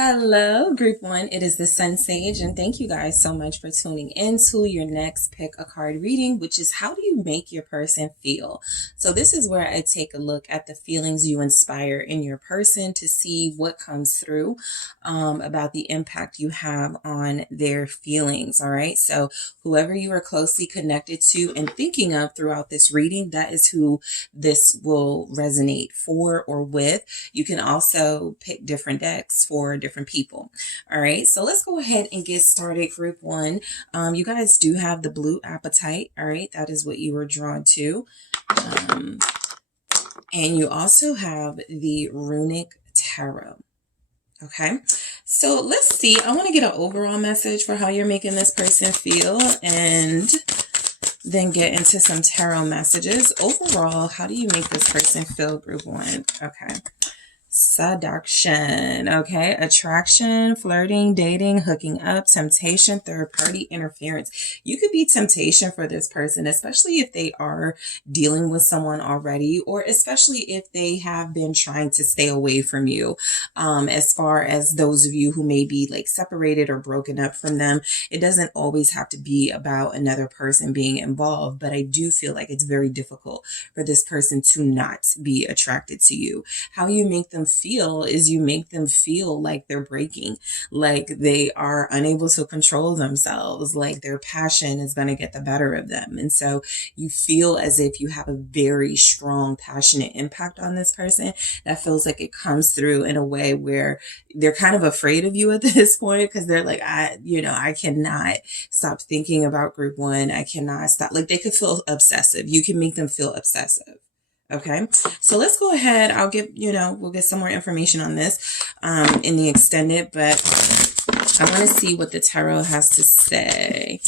Hello, Group 1. It is the SunSage, and thank you guys so much for tuning into your next pick a card reading, which is how do you make your person feel? So this is where I take a look at the feelings you inspire in your person to see what comes through about the impact you have on their feelings, all right? So whoever you are closely connected to and thinking of throughout this reading, that is who this will resonate for or with. You can also pick different decks for different people. All right, so let's go ahead and get started. Group 1, you guys do have the blue apatite. All right, that is what you were drawn to. And you also have the runic tarot. Okay, so let's see. I want to get an overall message for how you're making this person feel and then get into some tarot messages. Overall, how do you make this person feel, Group 1? Okay. Seduction, okay, attraction, flirting, dating, hooking up, temptation, third-party interference. You could be temptation for this person, especially if they are dealing with someone already, or especially if they have been trying to stay away from you. As far as those of you who may be like separated or broken up from them, it doesn't always have to be about another person being involved, but I do feel like it's very difficult for this person to not be attracted to you. How you make them feel is you make them feel like they're breaking, like they are unable to control themselves, like their passion is going to get the better of them. And so you feel as if you have a very strong, passionate impact on this person that feels like it comes through in a way where they're kind of afraid of you at this point, because they're like, I cannot stop thinking about Group 1. I cannot stop. Like they could feel obsessive. You can make them feel obsessive. Okay, so let's go ahead. I'll give, we'll get some more information on this in the extended, but I want to see what the tarot has to say.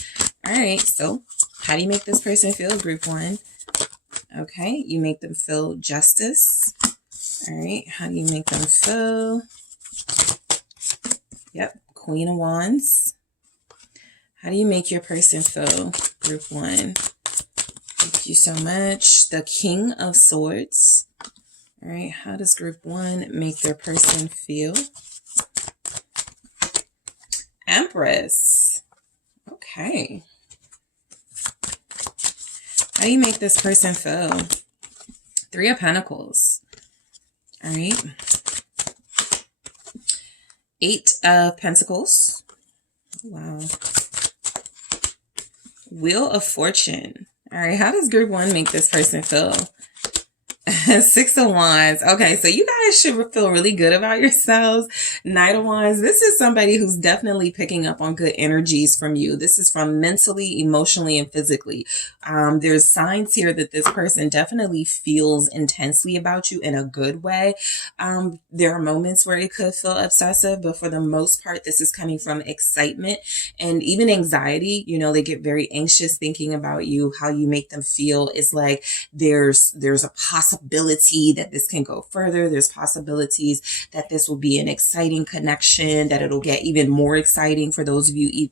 All right, so how do you make this person feel, Group 1? Okay, you make them feel justice. All right, how do you make them feel? Yep, Queen of Wands. How do you make your person feel, Group 1? Thank you so much. The King of Swords. All right. How does Group 1 make their person feel? Empress. Okay. How do you make this person feel? Three of Pentacles. All right. Eight of Pentacles. Wow. Wheel of Fortune. All right, how does Group 1 make this person feel? Six of Wands. Okay, so you guys should feel really good about yourselves. Knight of Wands. This is somebody who's definitely picking up on good energies from you. This is from mentally, emotionally, and physically. There's signs here that this person definitely feels intensely about you in a good way. There are moments where it could feel obsessive, but for the most part, this is coming from excitement and even anxiety. They get very anxious thinking about you. How you make them feel is like there's a possibility that this can go further. There's possibilities that this will be an exciting connection, that it'll get even more exciting for those of you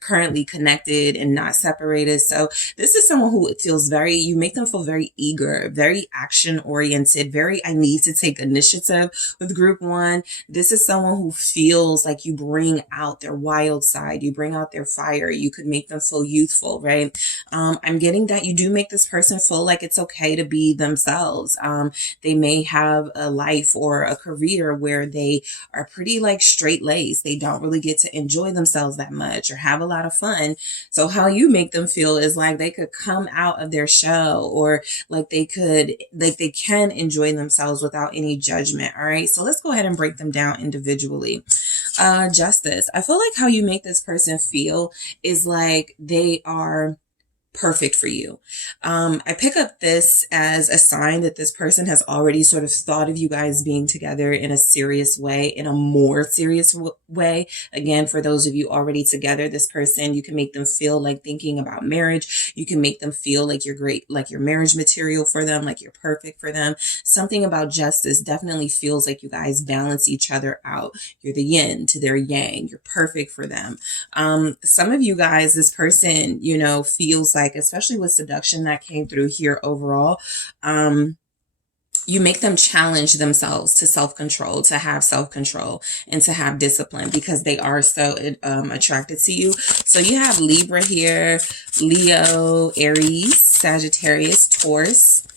currently connected and not separated. So this is someone who feels you make them feel very eager, very action oriented, I need to take initiative with Group 1. This is someone who feels like you bring out their wild side. You bring out their fire. You could make them feel youthful, right? I'm getting that you do make this person feel like it's okay to be themselves. They may have a life or a career where they are pretty like straight laced. They don't really get to enjoy themselves that much or have a lot of fun. So how you make them feel is like they could come out of their shell, or like they can enjoy themselves without any judgment. All right. So let's go ahead and break them down individually. Justice. I feel like how you make this person feel is like they are perfect for you. I pick up this as a sign that this person has already sort of thought of you guys being together in a serious way, in a more serious way. Again, for those of you already together, this person, you can make them feel like thinking about marriage. You can make them feel like you're great, like you're marriage material for them, like you're perfect for them. Something about justice definitely feels like you guys balance each other out. You're the yin to their yang. You're perfect for them. Some of you guys, this person, feels like, especially with seduction that came through here overall, you make them challenge themselves to self-control, to have self-control, and to have discipline because they are so attracted to you. So you have Libra here, Leo, Aries, Sagittarius, Taurus,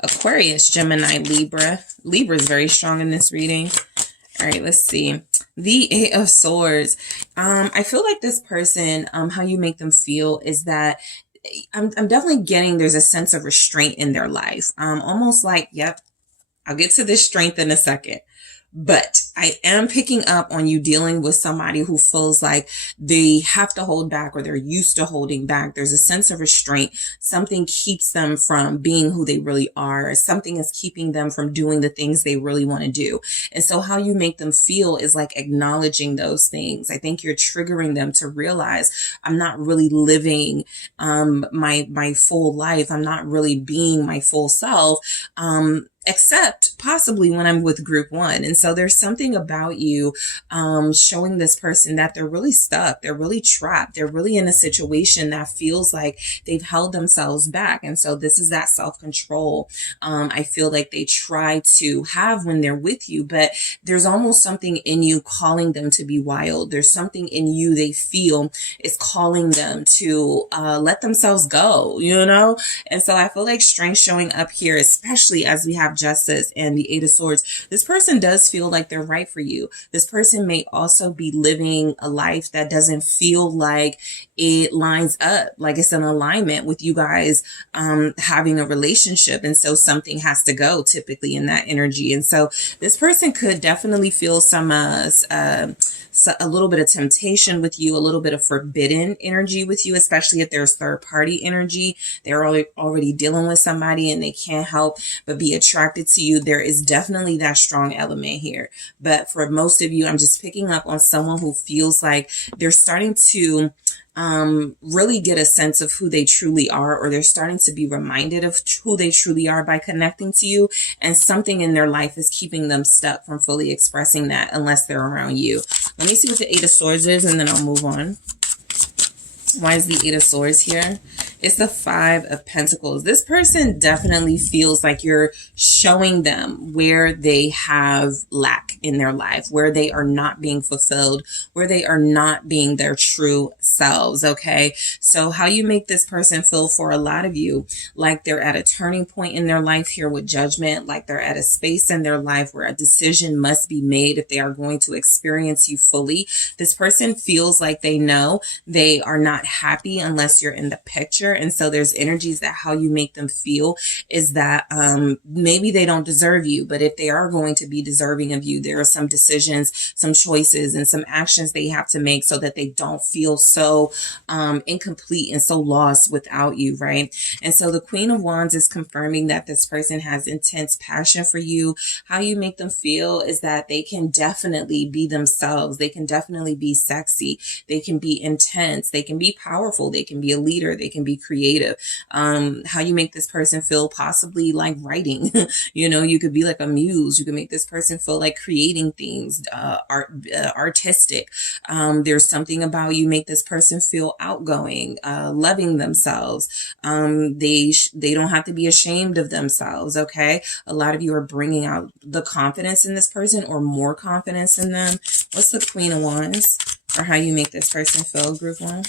Aquarius, Gemini, Libra. Libra is very strong in this reading. All right, let's see. The Eight of Swords. I feel like this person, how you make them feel is that I'm definitely getting there's a sense of restraint in their life. Almost like, yep, I'll get to this strength in a second. But I am picking up on you dealing with somebody who feels like they have to hold back or they're used to holding back. There's a sense of restraint. Something keeps them from being who they really are. Something is keeping them from doing the things they really want to do. And so how you make them feel is like acknowledging those things. I think you're triggering them to realize I'm not really living my full life. I'm not really being my full self. Except possibly when I'm with group one. And so there's something about you showing this person that they're really stuck. They're really trapped. They're really in a situation that feels like they've held themselves back. And so this is that self-control I feel like they try to have when they're with you, but there's almost something in you calling them to be wild. There's something in you they feel is calling them to let themselves go, you know? And so I feel like strength showing up here, especially as we have Justice and the Eight of Swords. This person does feel like they're right for you. This person may also be living a life that doesn't feel like it lines up, like it's in alignment with you guys having a relationship. And so something has to go typically in that energy. And so this person could definitely feel a little bit of temptation with you, a little bit of forbidden energy with you, especially if there's third party energy. They're already dealing with somebody and they can't help but be attracted to you. There is definitely that strong element here. But for most of you, I'm just picking up on someone who feels like they're starting to really get a sense of who they truly are, or they're starting to be reminded of who they truly are by connecting to you, and something in their life is keeping them stuck from fully expressing that unless they're around you. Let me see what the Eight of Swords is and then I'll move on. Why is the Eight of Swords here? It's the Five of Pentacles. This person definitely feels like you're showing them where they have lack in their life, where they are not being fulfilled, where they are not being their true selves, okay? So how you make this person feel, for a lot of you, like they're at a turning point in their life here with Judgment, like they're at a space in their life where a decision must be made if they are going to experience you fully. This person feels like they know they are not happy unless you're in the picture. And so there's energies that how you make them feel is that maybe they don't deserve you, but if they are going to be deserving of you, there are some decisions, some choices, and some actions they have to make so that they don't feel so incomplete and so lost without you, right? And so the Queen of Wands is confirming that this person has intense passion for you. How you make them feel is that they can definitely be themselves. They can definitely be sexy. They can be intense. They can be powerful. They can be a leader. They can be creative. How you make this person feel, possibly like writing. You know, you could be like a muse. You can make this person feel like creating things, artistic. There's something about you make this person feel outgoing, loving themselves. They don't have to be ashamed of themselves. Okay. A lot of you are bringing out the confidence in this person, or more confidence in them. What's the Queen of Wands, or how you make this person feel, group one?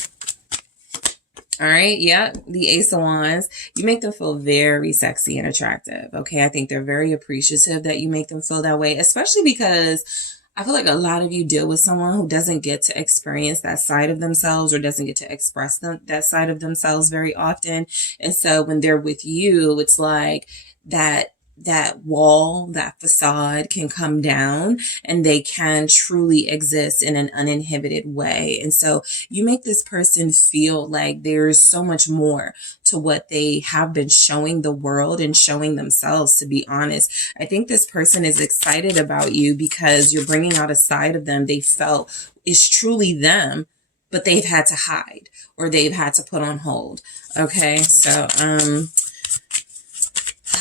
All right. Yeah. The Ace of Wands. You make them feel very sexy and attractive. Okay. I think they're very appreciative that you make them feel that way, especially because I feel like a lot of you deal with someone who doesn't get to experience that side of themselves, or doesn't get to express that side of themselves very often. And so when they're with you, it's like that wall, that facade can come down, and they can truly exist in an uninhibited way. And so you make this person feel like there's so much more to what they have been showing the world and showing themselves, to be honest. I think this person is excited about you because you're bringing out a side of them they felt is truly them, but they've had to hide, or they've had to put on hold. Okay. So,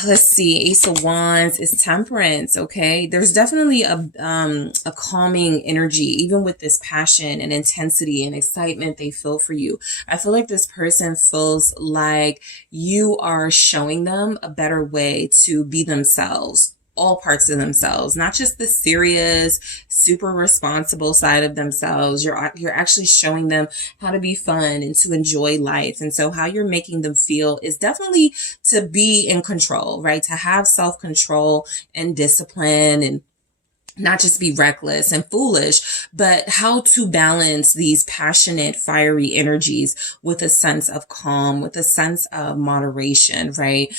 Let's see. Ace of Wands is Temperance. Okay. There's definitely a calming energy, even with this passion and intensity and excitement they feel for you. I feel like this person feels like you are showing them a better way to be themselves, all parts of themselves, not just the serious, super responsible side of themselves. You're actually showing them how to be fun and to enjoy life. And so how you're making them feel is definitely to be in control, right? To have self-control and discipline, and not just be reckless and foolish, but how to balance these passionate, fiery energies with a sense of calm, with a sense of moderation, right?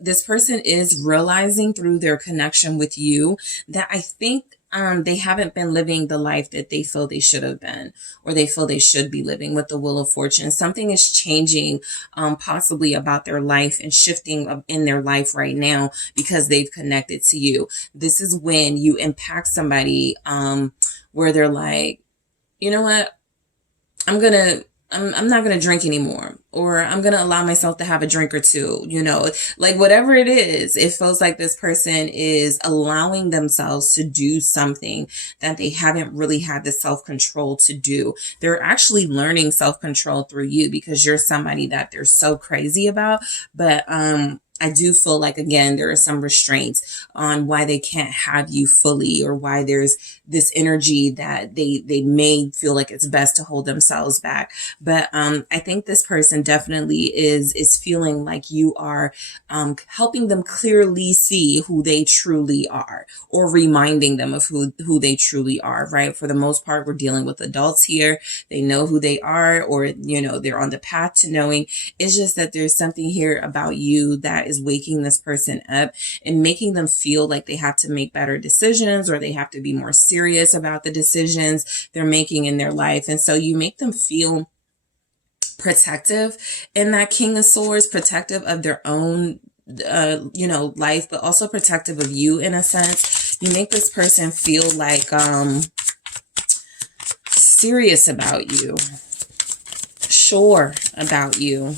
This person is realizing through their connection with you that I think they haven't been living the life that they feel they should have been, or they feel they should be living with the Wheel of Fortune. Something is changing, possibly about their life and shifting in their life right now because they've connected to you. This is when you impact somebody, where they're like, you know what? I'm not gonna drink anymore, or I'm gonna allow myself to have a drink or two, like whatever it is, it feels like this person is allowing themselves to do something that they haven't really had the self-control to do. They're actually learning self-control through you because you're somebody that they're so crazy about. But I do feel like, again, there are some restraints on why they can't have you fully, or why there's this energy that they may feel like it's best to hold themselves back. But I think this person definitely is feeling like you are helping them clearly see who they truly are, or reminding them of who they truly are, right? For the most part, we're dealing with adults here. They know who they are, or, they're on the path to knowing. It's just that there's something here about you that is waking this person up and making them feel like they have to make better decisions, or they have to be more serious about the decisions they're making in their life. And so you make them feel protective in that King of Swords, protective of their own life, but also protective of you in a sense. You make this person feel like serious about you, sure about you.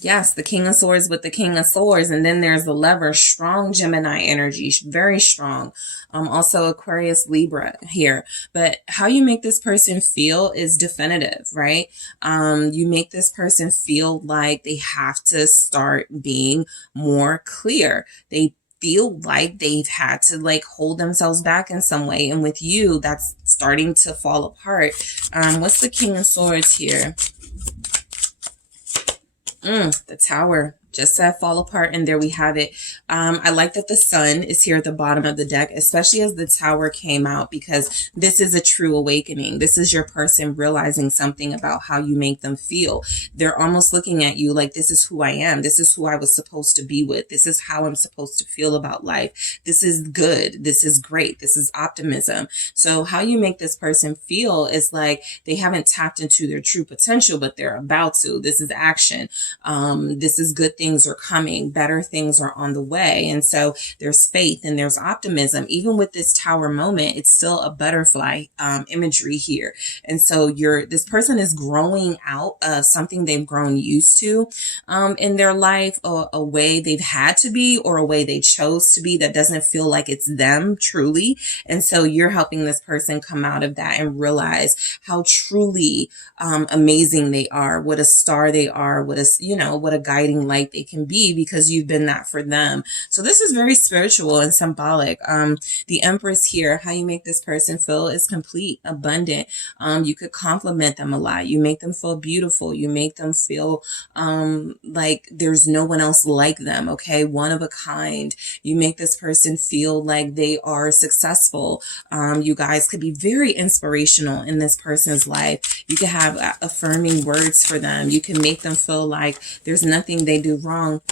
Yes, the King of Swords with the King of Swords. And then there's the Lover, strong Gemini energy, very strong. Also Aquarius, Libra here. But how you make this person feel is definitive, right? You make this person feel like they have to start being more clear. They feel like they've had to hold themselves back in some way. And with you, that's starting to fall apart. What's the King of Swords here? The Tower. Just said fall apart, and there we have it. I like that the Sun is here at the bottom of the deck, especially as the Tower came out, because this is a true awakening. This is your person realizing something about how you make them feel. They're almost looking at you like, this is who I am. This is who I was supposed to be with. This is how I'm supposed to feel about life. This is good. This is great. This is optimism. So how you make this person feel is like they haven't tapped into their true potential, but they're about to. This is action. This is good things are coming, better things are on the way. And so there's faith and there's optimism. Even with this Tower moment, it's still a butterfly imagery here. And so this person is growing out of something they've grown used to in their life, a way they've had to be, or a way they chose to be that doesn't feel like it's them truly. And so you're helping this person come out of that and realize how truly amazing they are, what a star they are, what a guiding light they can be, because you've been that for them. So this is very spiritual and symbolic. The Empress here, how you make this person feel is complete, abundant. You could compliment them a lot. You make them feel beautiful. You make them feel like there's no one else like them. Okay. One of a kind. You make this person feel like they are successful. You guys could be very inspirational in this person's life. You could have affirming words for them. You can make them feel like there's nothing they do wrong.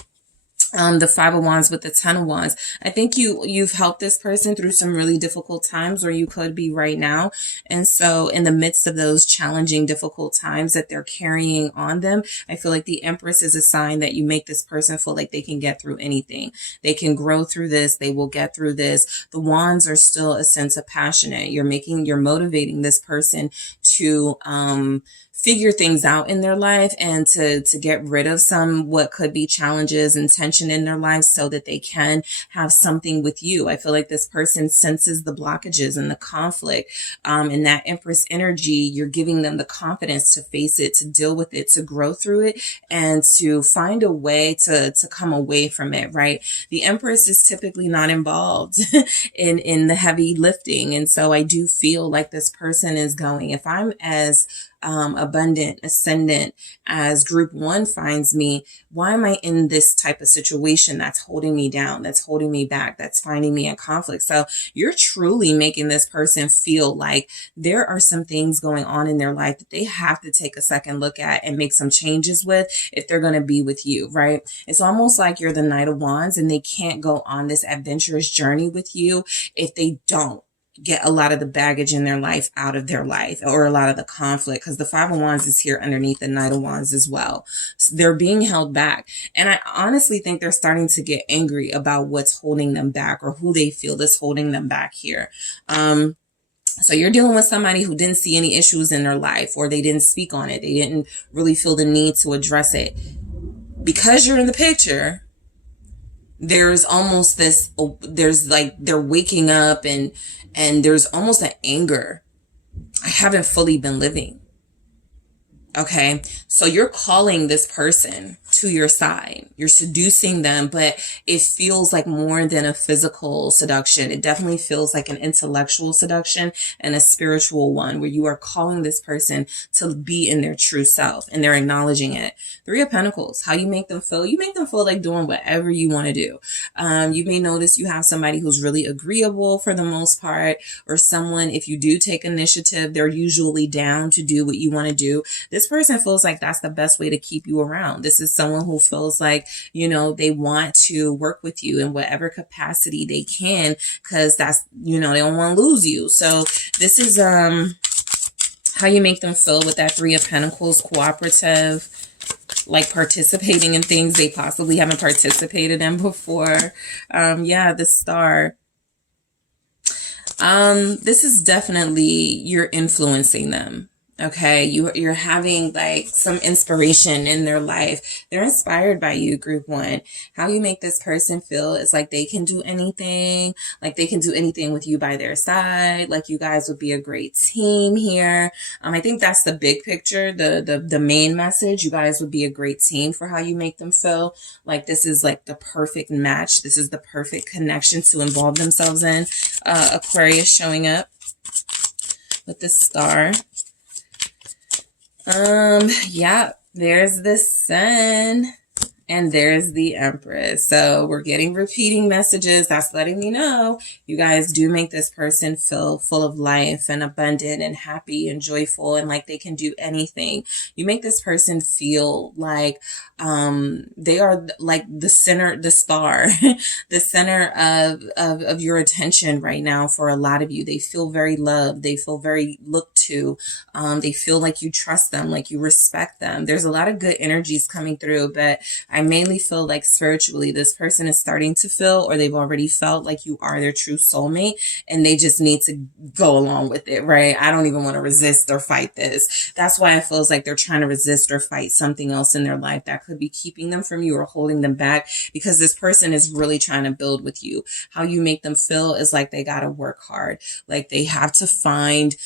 The Five of Wands with the Ten of Wands. I think you've helped this person through some really difficult times, or you could be right now. And so in the midst of those challenging, difficult times that they're carrying on them, I feel like the Empress is a sign that you make this person feel like they can get through anything. They can grow through this. They will get through this. The Wands are still a sense of passionate. You're motivating this person to figure things out in their life and to get rid of some what could be challenges and tension in their life so that they can have something with you. I feel like this person senses the blockages and the conflict. In that Empress energy, you're giving them the confidence to face it, to deal with it, to grow through it, and to find a way to come away from it, right? The Empress is typically not involved in the heavy lifting. And so I do feel like this person is going, if I'm as abundant, ascendant as group one finds me, why am I in this type of situation that's holding me down, that's holding me back, that's finding me in conflict? So you're truly making this person feel like there are some things going on in their life that they have to take a second look at and make some changes with if they're going to be with you, right? It's almost like you're the Knight of Wands and they can't go on this adventurous journey with you if they don't get a lot of the baggage in their life out of their life, or a lot of the conflict, because the Five of Wands is here underneath the Knight of Wands as well. So they're being held back. And I honestly think they're starting to get angry about what's holding them back, or who they feel is holding them back here. So you're dealing with somebody who didn't see any issues in their life, or they didn't speak on it. They didn't really feel the need to address it. Because you're in the picture, there's almost this, there's like, they're waking up and there's almost an anger. I haven't fully been living. Okay. So you're calling this person to your side. You're seducing them, but it feels like more than a physical seduction. It definitely feels like an intellectual seduction and a spiritual one, where you are calling this person to be in their true self and they're acknowledging it. Three of Pentacles, how you make them feel? You make them feel like doing whatever you want to do. You may notice you have somebody who's really agreeable for the most part, or someone, if you do take initiative, they're usually down to do what you want to do. This person feels like that's the best way to keep you around. This is someone who feels like, you know, they want to work with you in whatever capacity they can, because that's, you know, they don't want to lose you. So this is how you make them feel with that Three of Pentacles, cooperative, like participating in things they possibly haven't participated in before. Yeah, the Star. This is definitely, you're influencing them. Okay, you're having like some inspiration in their life. They're inspired by you, group one. How you make this person feel is like they can do anything, like they can do anything with you by their side, like you guys would be a great team here. I think that's the big picture, the main message. You guys would be a great team for how you make them feel. Like this is like the perfect match. This is the perfect connection to involve themselves in. Aquarius showing up with the Star. Yeah, there's the Sun and there's the Empress. So we're getting repeating messages. That's letting me know you guys do make this person feel full of life and abundant and happy and joyful and like they can do anything. You make this person feel like they are like the center, the star, the center of your attention right now. For a lot of you, they feel very loved. They feel very looked to. They feel like you trust them, like you respect them. There's a lot of good energies coming through, but I mainly feel like spiritually, this person is starting to feel, or they've already felt like you are their true soulmate, and they just need to go along with it, right? I don't even want to resist or fight this. That's why it feels like they're trying to resist or fight something else in their life that could be keeping them from you or holding them back, because this person is really trying to build with you. How you make them feel is like they got to work hard. Like they have to find,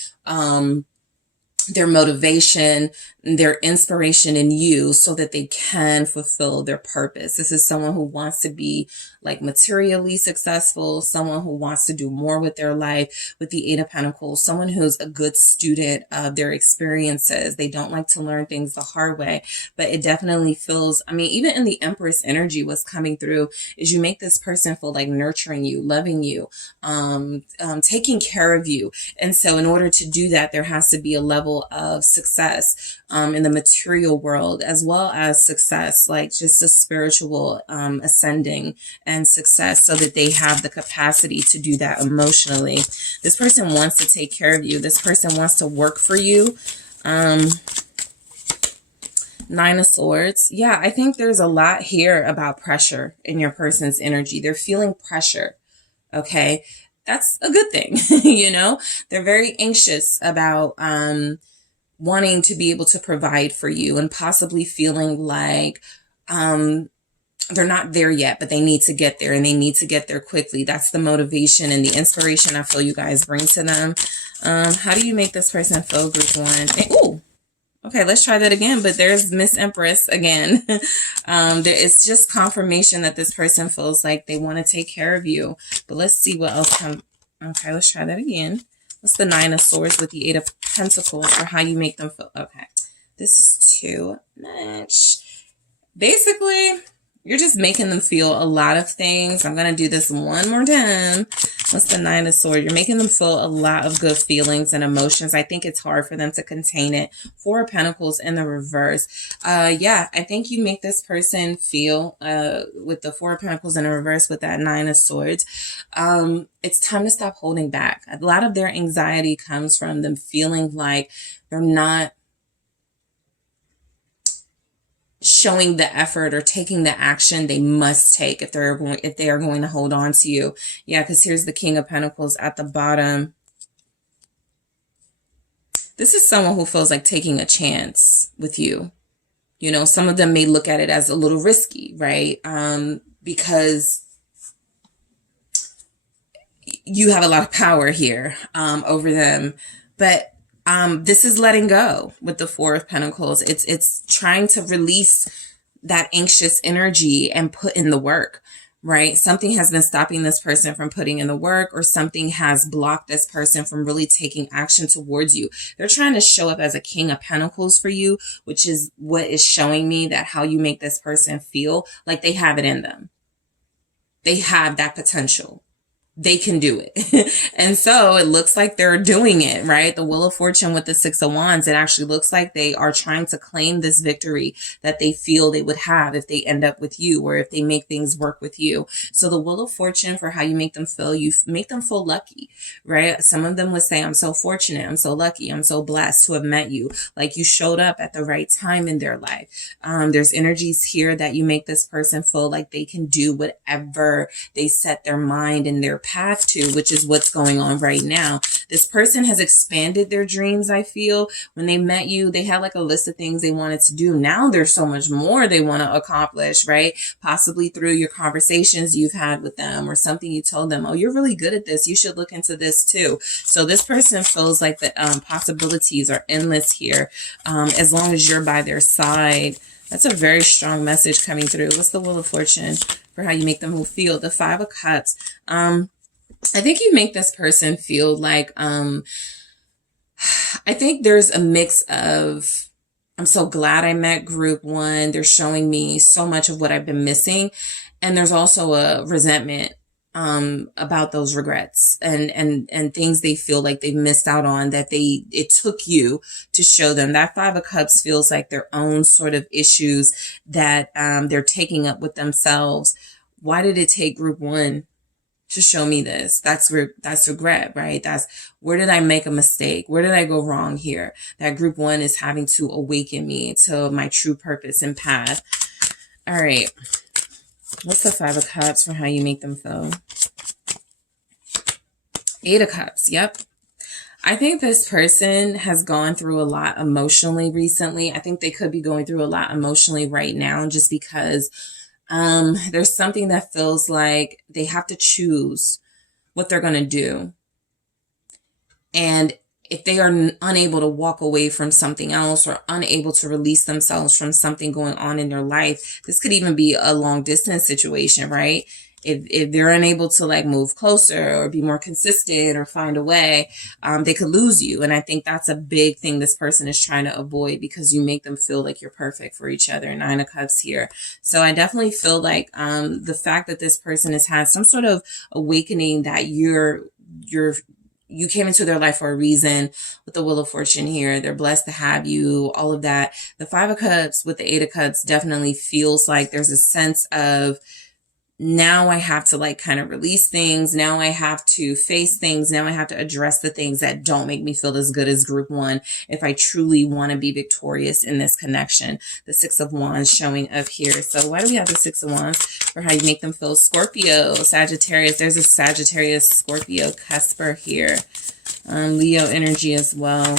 their motivation, their inspiration in you so that they can fulfill their purpose. This is someone who wants to be like materially successful, someone who wants to do more with their life with the Eight of Pentacles, someone who's a good student of their experiences. They don't like to learn things the hard way, but it definitely feels, I mean, even in the Empress energy, what's coming through is you make this person feel like nurturing you, loving you, taking care of you. And so in order to do that, there has to be a level of success in the material world, as well as success, like just a spiritual ascending and success, so that they have the capacity to do that emotionally. This person wants to take care of you. This person wants to work for you. Nine of Swords. Yeah, I think there's a lot here about pressure in your person's energy. They're feeling pressure. Okay. That's a good thing. You know, they're very anxious about, wanting to be able to provide for you and possibly feeling like they're not there yet, but they need to get there and they need to get there quickly. That's the motivation and the inspiration I feel you guys bring to them. How do you make this person feel, group one? Ooh. Okay, let's try that again, but there's Miss Empress again. It's just confirmation that this person feels like they want to take care of you. But let's see what else comes. Okay, let's try that again. What's the Nine of Swords with the Eight of Pentacles for how you make them feel? Okay, this is too much. Basically, you're just making them feel a lot of things. I'm going to do this one more time. What's the Nine of Swords? You're making them feel a lot of good feelings and emotions. I think it's hard for them to contain it. Four of Pentacles in the reverse. Yeah, I think you make this person feel, with the Four of Pentacles in the reverse with that Nine of Swords, it's time to stop holding back. A lot of their anxiety comes from them feeling like they're not showing the effort or taking the action they must take if they are going to hold on to you. Yeah, because here's the King of Pentacles at the bottom. This is someone who feels like taking a chance with you. You know, some of them may look at it as a little risky, right? Because you have a lot of power here over them. But this is letting go with the Four of Pentacles. It's trying to release that anxious energy and put in the work, right? Something has been stopping this person from putting in the work, or something has blocked this person from really taking action towards you. They're trying to show up as a King of Pentacles for you, which is what is showing me that how you make this person feel like they have it in them. They have that potential. They can do it. And so it looks like they're doing it, right? The Wheel of Fortune with the Six of Wands, it actually looks like they are trying to claim this victory that they feel they would have if they end up with you, or if they make things work with you. So the Wheel of Fortune, for how you make them feel, you make them feel lucky, right? Some of them would say, I'm so fortunate, I'm so lucky, I'm so blessed to have met you. Like you showed up at the right time in their life. There's energies here that you make this person feel like they can do whatever they set their mind and their path to, which is what's going on right now. This person has expanded their dreams. I feel when they met you, they had like a list of things they wanted to do. Now there's so much more they want to accomplish, right? Possibly through your conversations you've had with them, or something you told them, oh, you're really good at this, you should look into this too. So this person feels like the possibilities are endless here, as long as you're by their side. That's a very strong message coming through. What's the Wheel of Fortune for how you make them feel? The Five of Cups. I think you make this person feel like, I think there's a mix of, I'm so glad I met group one. They're showing me so much of what I've been missing. And there's also a resentment, about those regrets and things they feel like they've missed out on, that it took you to show them. That Five of Cups feels like their own sort of issues that, they're taking up with themselves. Why did it take group one to show me this? That's regret, right? That's, where did I make a mistake? Where did I go wrong here? That group one is having to awaken me to my true purpose and path. All right. What's the Five of Cups for how you make them feel? Eight of Cups. Yep. I think this person has gone through a lot emotionally recently. I think they could be going through a lot emotionally right now, just because there's something that feels like they have to choose what they're going to do. And if they are unable to walk away from something else, or unable to release themselves from something going on in their life, this could even be a long distance situation, right? If they're unable to like move closer or be more consistent or find a way, they could lose you. And I think that's a big thing this person is trying to avoid, because you make them feel like you're perfect for each other. Nine of Cups here. So I definitely feel like the fact that this person has had some sort of awakening, that you came into their life for a reason. With the Wheel of Fortune here, they're blessed to have you, all of that. The Five of Cups with the Eight of Cups definitely feels like there's a sense of, now I have to like kind of release things. Now I have to face things. Now I have to address the things that don't make me feel as good as group one, if I truly want to be victorious in this connection. The Six of Wands showing up here. So why do we have the Six of Wands for how you make them feel? Scorpio, Sagittarius. There's a Sagittarius Scorpio cusper here. Leo energy as well.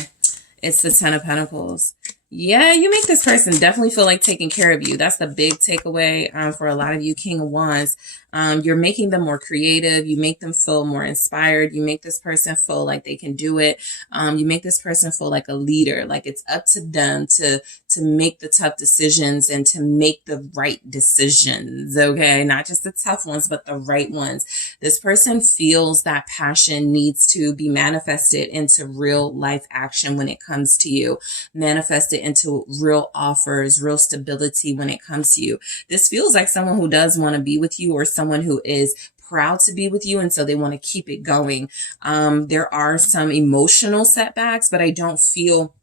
It's the Ten of Pentacles. Yeah, you make this person definitely feel like taking care of you. That's the big takeaway for a lot of you, King of Wands. You're making them more creative. You make them feel more inspired. You make this person feel like they can do it. You make this person feel like a leader, like it's up to them to make the tough decisions and to make the right decisions, okay? Not just the tough ones, but the right ones. This person feels that passion needs to be manifested into real life action when it comes to you. Manifested into real offers, real stability when it comes to you. This feels like someone who does want to be with you, or someone who is proud to be with you, and so they want to keep it going. There are some emotional setbacks, but I don't feel,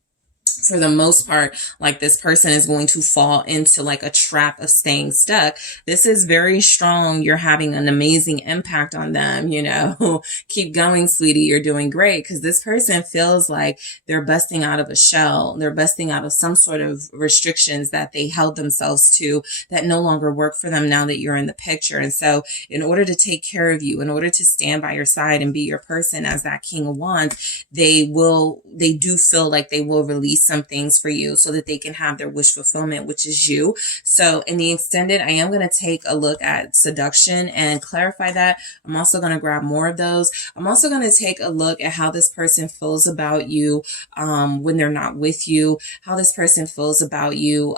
for the most part, like this person is going to fall into like a trap of staying stuck. This is very strong. You're having an amazing impact on them. You know, keep going, sweetie. You're doing great. Because this person feels like they're busting out of a shell. They're busting out of some sort of restrictions that they held themselves to that no longer work for them now that you're in the picture. And so in order to take care of you, in order to stand by your side and be your person as that King of Wands, they do feel like they will release some things for you so that they can have their wish fulfillment, which is you. So in the extended, I am going to take a look at seduction and clarify that. I'm also going to grab more of those. I'm also going to take a look at how this person feels about you when they're not with you, how this person feels about you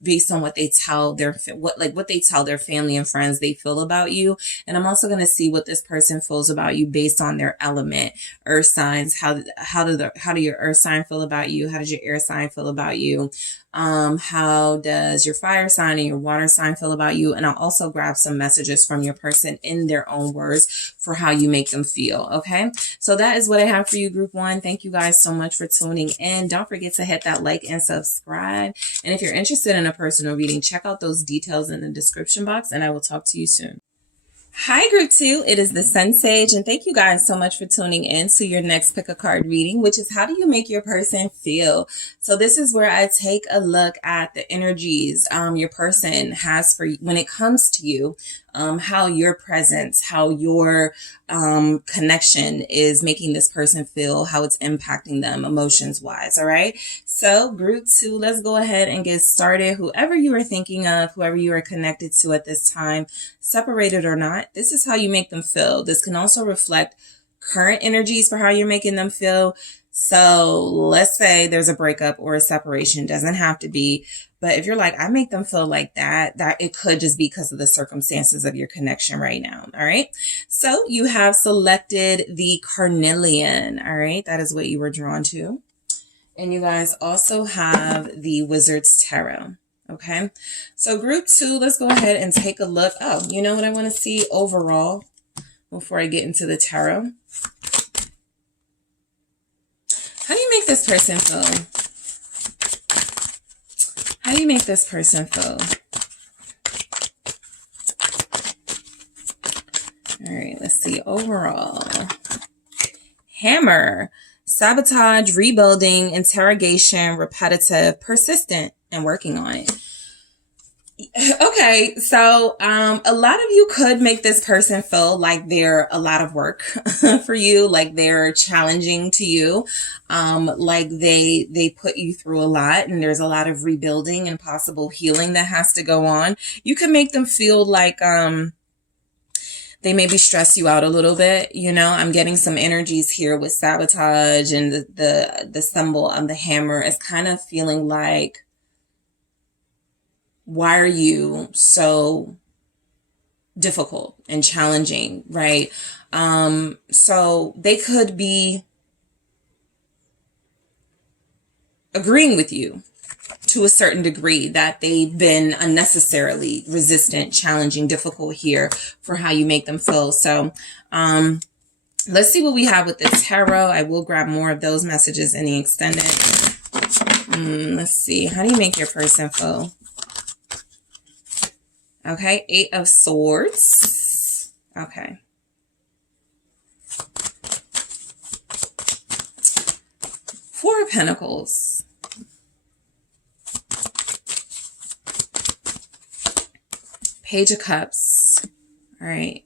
based on what they tell what they tell their family and friends they feel about you. And I'm also going to see what this person feels about you based on their element. Earth signs, how do your earth sign feel about you? How does your air sign feel about you? How does your fire sign and your water sign feel about you? And I'll also grab some messages from your person in their own words for how you make them feel. Okay. So that is what I have for you, group one. Thank you guys so much for tuning in. Don't forget to hit that like and subscribe. And if you're interested in a personal reading, check out those details in the description box, and I will talk to you soon. Hi, group two. It is the SunSage, and thank you guys so much for tuning in to your next pick a card reading, which is how do you make your person feel? So this is where I take a look at the energies your person has for you when it comes to you, how your presence, how your connection is making this person feel, how it's impacting them emotions wise. All right. So group two, let's go ahead and get started. Whoever you are thinking of, whoever you are connected to at this time, separated or not, this is how you make them feel. This can also reflect current energies for how you're making them feel. So let's say there's a breakup or a separation, doesn't have to be, but if you're like, I make them feel like that it could just be because of the circumstances of your connection right now. All right. So you have selected the Carnelian. All right. That is what you were drawn to. And you guys also have the Wizard's Tarot. Okay. So group two, let's go ahead and take a look. Oh, you know what I want to see overall before I get into the tarot? How do you make this person feel? How do you make this person feel? All right, let's see. Overall. Hammer. Sabotage, rebuilding, interrogation, repetitive, persistent, and working on it. Okay, so a lot of you could make this person feel like they're a lot of work for you, like they're challenging to you, like they put you through a lot, and there's a lot of rebuilding and possible healing that has to go on. You can make them feel like they maybe stress you out a little bit. You know, I'm getting some energies here with sabotage, and the symbol on the hammer is kind of feeling like, why are you so difficult and challenging, right? So they could be agreeing with you to a certain degree that they've been unnecessarily resistant, challenging, difficult here for how you make them feel. So let's see what we have with the tarot. I will grab more of those messages in the extended. Let's see. How do you make your person feel? Okay, 8 of Swords. Okay. Four of Pentacles. Page of Cups. All right.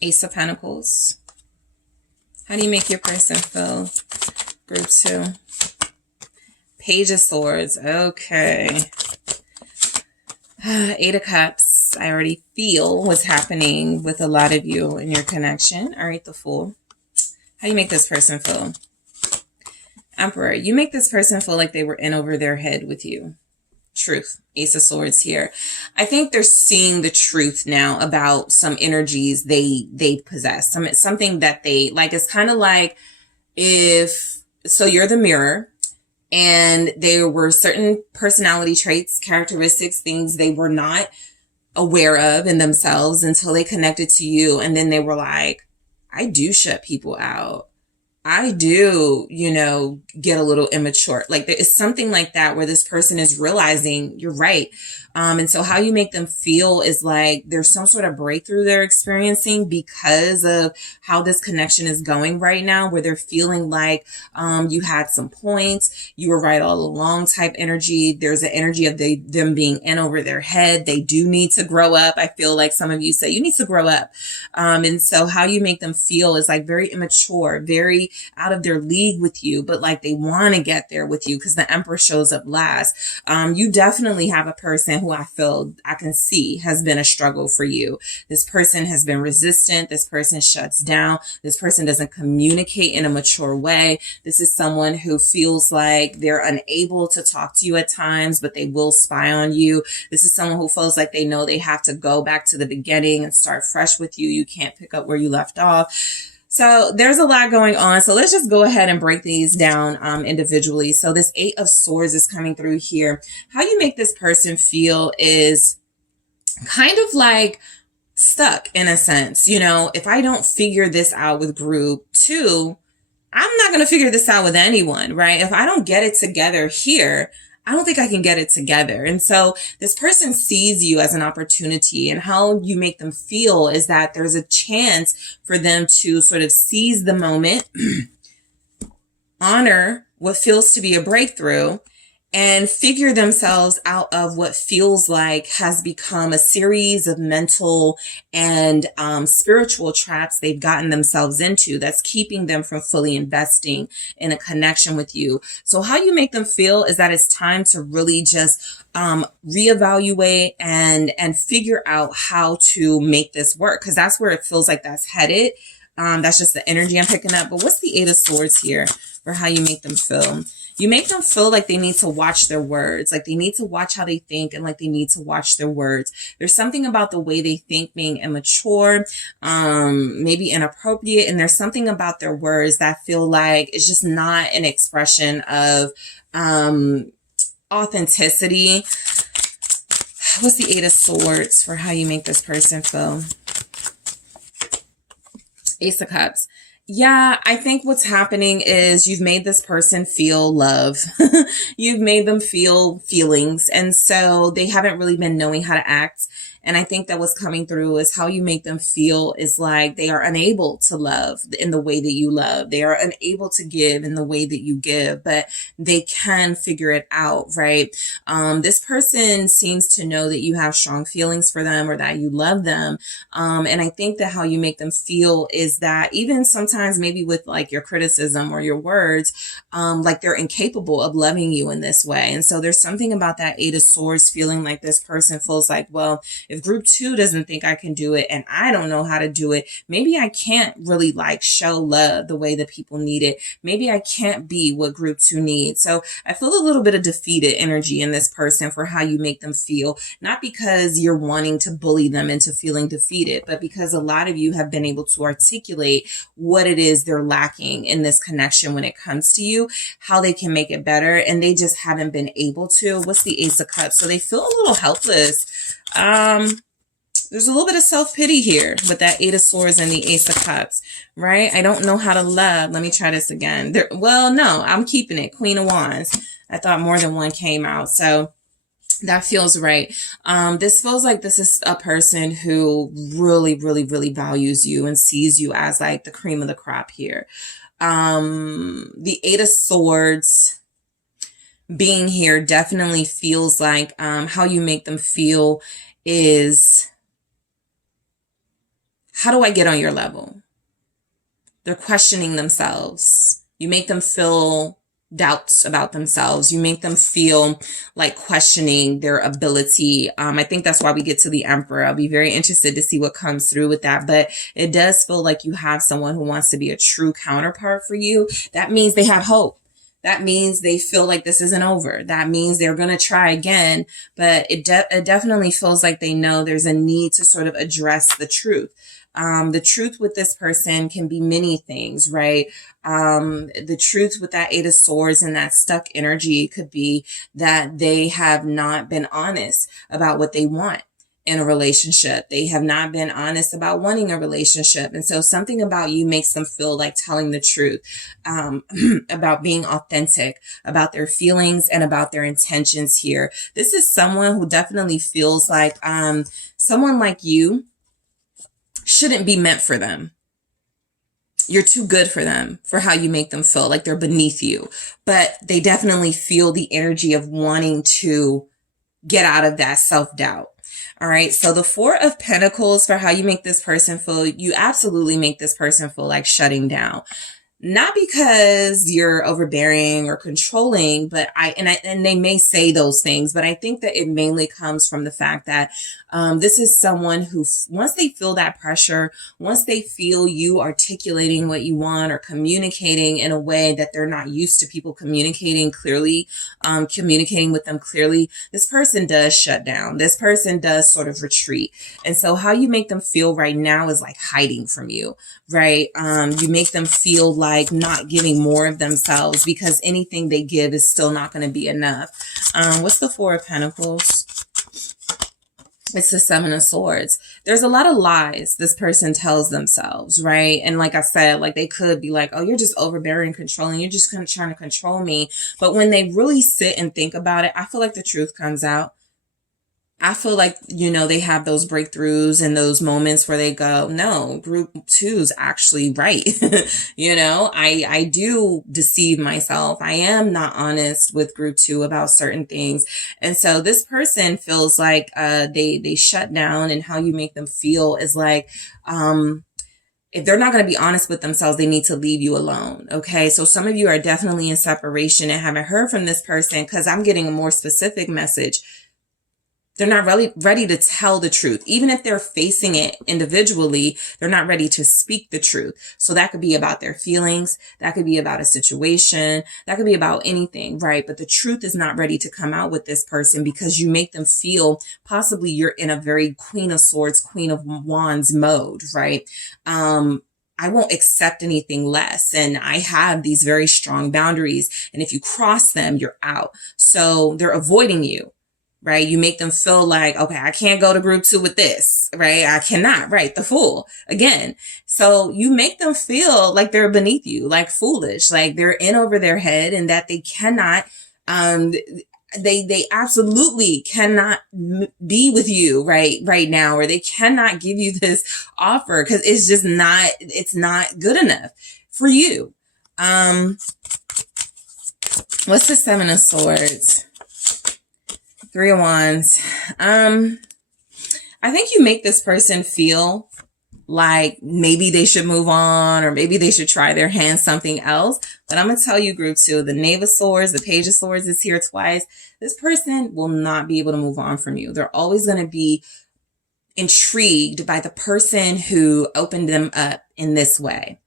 Ace of Pentacles. How do you make your person feel? Group 2. Page of Swords. Okay. 8 of Cups. I already feel what's happening with a lot of you in your connection. All right, the Fool. How do you make this person feel? Emperor. You make this person feel like they were in over their head with you. Truth. Ace of Swords here. I think they're seeing the truth now about some energies they possess. Something that they like. It's kind of like so you're the mirror, and there were certain personality traits, characteristics, things they were not aware of in themselves until they connected to you. And then they were like, I do shut people out. I do, get a little immature. Like there is something like that where this person is realizing you're right. And so how you make them feel is like there's some sort of breakthrough they're experiencing because of how this connection is going right now, where they're feeling like you had some points, you were right all along type energy. There's an energy of them being in over their head. They do need to grow up. I feel like some of you say you need to grow up. And so how you make them feel is like very immature, very out of their league with you, but like they want to get there with you because the Emperor shows up last. You definitely have a person who I can see has been a struggle for you. This person has been resistant. This person shuts down. This person doesn't communicate in a mature way. This is someone who feels like they're unable to talk to you at times, but they will spy on you. This is someone who feels like they know they have to go back to the beginning and start fresh with you. You can't pick up where you left off. So there's a lot going on. So let's just go ahead and break these down individually. So this 8 of Swords is coming through here. How you make this person feel is kind of like stuck in a sense. If I don't figure this out with group 2, I'm not going to figure this out with anyone, right? If I don't get it together here, I don't think I can get it together. And so this person sees you as an opportunity, and how you make them feel is that there's a chance for them to sort of seize the moment, honor what feels to be a breakthrough, and figure themselves out of what feels like has become a series of mental and spiritual traps they've gotten themselves into that's keeping them from fully investing in a connection with you. So how you make them feel is that it's time to really just reevaluate and figure out how to make this work, because that's where it feels like that's headed. That's just the energy I'm picking up. But what's the 8 of Swords here for how you make them feel? You make them feel like they need to watch their words, like they need to watch how they think, and like they need to watch their words. There's something about the way they think being immature, maybe inappropriate. And there's something about their words that feel like it's just not an expression of authenticity. What's the 8 of Swords for how you make this person feel? Ace of Cups. Yeah, I think what's happening is you've made this person feel love. You've made them feel feelings. And so they haven't really been knowing how to act. And I think that what's coming through is how you make them feel is like they are unable to love in the way that you love. They are unable to give in the way that you give, but they can figure it out, right? This person seems to know that you have strong feelings for them or that you love them. And I think that how you make them feel is that even sometimes maybe with like your criticism or your words, like they're incapable of loving you in this way. And so there's something about that 8 of Swords feeling like this person feels like, well, if group 2 doesn't think I can do it and I don't know how to do it, maybe I can't really like show love the way that people need it. Maybe I can't be what group 2 needs. So I feel a little bit of defeated energy in this person for how you make them feel, not because you're wanting to bully them into feeling defeated, but because a lot of you have been able to articulate what it is they're lacking in this connection when it comes to you, how they can make it better, and they just haven't been able to. What's the Ace of Cups? So they feel a little helpless. There's a little bit of self-pity here with that 8 of Swords and the Ace of Cups, right? I don't know how to love. Let me try this again. Well, no, I'm keeping it. Queen of Wands. I thought more than one came out. So that feels right. This feels like this is a person who really, really, really values you and sees you as like the cream of the crop here. The 8 of Swords being here definitely feels like how you make them feel is, how do I get on your level? They're questioning themselves. You make them feel doubts about themselves. You make them feel like questioning their ability. I think that's why we get to the Emperor. I'll be very interested to see what comes through with that. But it does feel like you have someone who wants to be a true counterpart for you. That means they have hope. That means they feel like this isn't over. That means they're going to try again. But it definitely feels like they know there's a need to sort of address the truth. The truth with this person can be many things, right? The truth with that Eight of Swords and that stuck energy could be that they have not been honest about what they want in a relationship. They have not been honest about wanting a relationship. And so something about you makes them feel like telling the truth, about being authentic, about their feelings and about their intentions here. This is someone who definitely feels like, someone like you shouldn't be meant for them. You're too good for them, for how you make them feel like they're beneath you. But they definitely feel the energy of wanting to get out of that self-doubt. All right. So the Four of Pentacles, for how you make this person feel, you absolutely make this person feel like shutting down. Not because you're overbearing or controlling, but and they may say those things, but I think that it mainly comes from the fact that this is someone who, once they feel that pressure, once they feel you articulating what you want or communicating in a way that they're not used to people communicating clearly, communicating with them clearly, this person does shut down. This person does sort of retreat. And so how you make them feel right now is like hiding from you, right? You make them feel like not giving more of themselves because anything they give is still not going to be enough. What's the Four of Pentacles? It's the Seven of Swords. There's a lot of lies this person tells themselves, right? And like I said, like they could be like, oh, you're just overbearing, controlling. You're just trying to control me. But when they really sit and think about it, I feel like the truth comes out. I feel like, you know, they have those breakthroughs and those moments where they go, no, group 2's actually right. You know, I do deceive myself. I am not honest with group 2 about certain things. And so this person feels like, they shut down, and how you make them feel is like, if they're not going to be honest with themselves, they need to leave you alone. Okay. So some of you are definitely in separation and haven't heard from this person, because I'm getting a more specific message. They're not really ready to tell the truth. Even if they're facing it individually, they're not ready to speak the truth. So that could be about their feelings. That could be about a situation. That could be about anything, right? But the truth is not ready to come out with this person because you make them feel possibly you're in a very Queen of Swords, Queen of Wands mode, right? I won't accept anything less. And I have these very strong boundaries. And if you cross them, you're out. So they're avoiding you. Right? You make them feel like, okay, I can't go to group 2 with this, right? I cannot, right? The Fool again. So you make them feel like they're beneath you, like foolish, like they're in over their head, and that they cannot, they absolutely cannot be with you right now, or they cannot give you this offer because it's just not, it's not good enough for you. What's the Seven of Swords? Three of Wands. I think you make this person feel like maybe they should move on, or maybe they should try their hand something else. But I'm going to tell you, group 2, the Knave of Swords, the Page of Swords is here twice. This person will not be able to move on from you. They're always going to be intrigued by the person who opened them up in this way,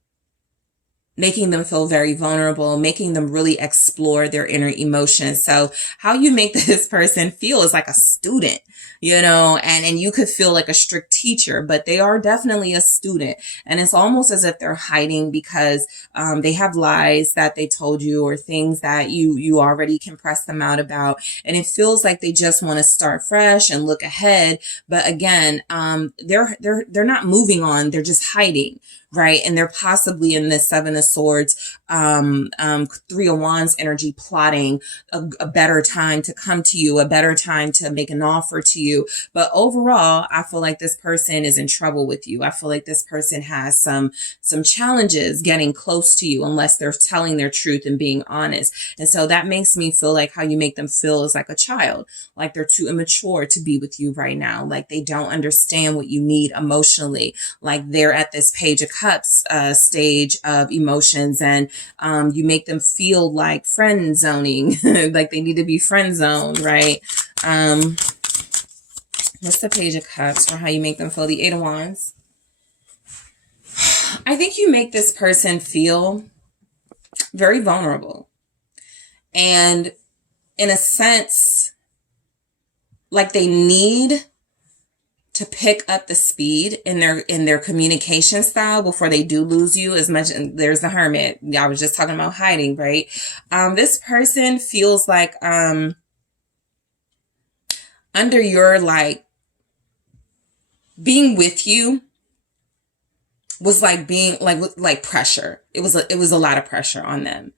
making them feel very vulnerable, making them really explore their inner emotions. So how you make this person feel is like a student, you know, and you could feel like a strict teacher, but they are definitely a student. And it's almost as if they're hiding because they have lies that they told you, or things that you already can press them out about. And it feels like they just want to start fresh and look ahead. But again, they're not moving on. They're just hiding. Right. And they're possibly in this Seven of Swords, Three of Wands energy, plotting a better time to come to you, a better time to make an offer to you. But overall, I feel like this person is in trouble with you. I feel like this person has some challenges getting close to you unless they're telling their truth and being honest. And so that makes me feel like how you make them feel is like a child, like they're too immature to be with you right now. Like they don't understand what you need emotionally. Like they're at this Page of Cups Cups stage of emotions, and you make them feel like friend zoning, like they need to be friend zoned, right? What's the Page of Cups for how you make them feel? The Eight of Wands. I think you make this person feel very vulnerable. And in a sense, like they need to pick up the speed in their communication style before they do lose you as much. And there's the Hermit. I was just talking about hiding, right? This person feels like under your like being with you was like being like pressure. It was a lot of pressure on them.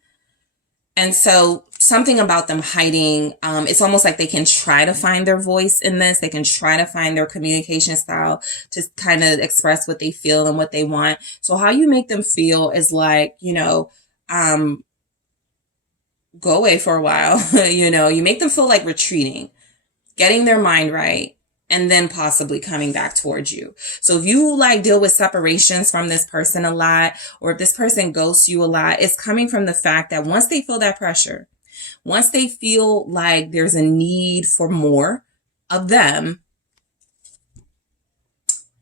And so something about them hiding, it's almost like they can try to find their voice in this. They can try to find their communication style to kind of express what they feel and what they want. So how you make them feel is like, you know, go away for a while. You know, you make them feel like retreating, getting their mind right, and then possibly coming back towards you. So if you like deal with separations from this person a lot, or if this person ghosts you a lot, it's coming from the fact that once they feel that pressure, once they feel like there's a need for more of them,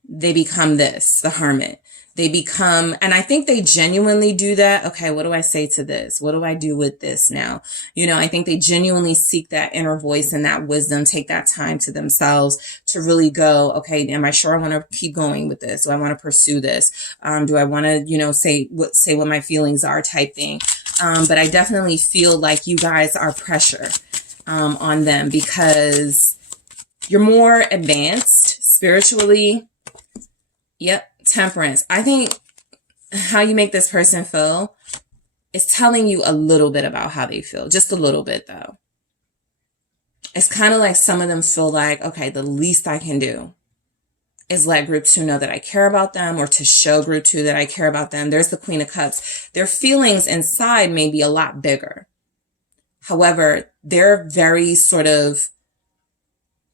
they become this, the Hermit. They become, and I think they genuinely do that. Okay, what do I say to this? What do I do with this now? You know, I think they genuinely seek that inner voice and that wisdom, take that time to themselves to really go, okay, am I sure I want to keep going with this? Do I want to pursue this? Do I want to, you know, say what my feelings are type thing? But I definitely feel like you guys are pressure on them because you're more advanced spiritually. Yep. Temperance. I think how you make this person feel is telling you a little bit about how they feel. Just a little bit, though. It's kind of like some of them feel like, okay, the least I can do is let group 2 know that I care about them, or to show group 2 that I care about them. There's the Queen of Cups. Their feelings inside may be a lot bigger. However, they're very sort of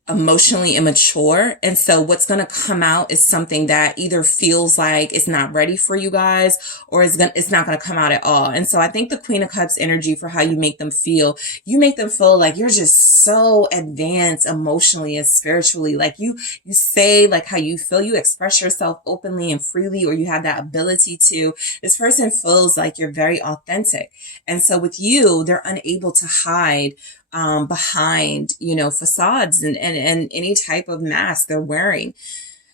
emotionally immature. And so what's going to come out is something that either feels like it's not ready for you guys, or it's not going to come out at all. And so I think the Queen of Cups energy for how you make them feel like you're just so advanced emotionally and spiritually. Like you say like how you feel, you express yourself openly and freely, or you have that ability to. This person feels like you're very authentic. And so with you, they're unable to hide behind, you know, facades and any type of mask they're wearing.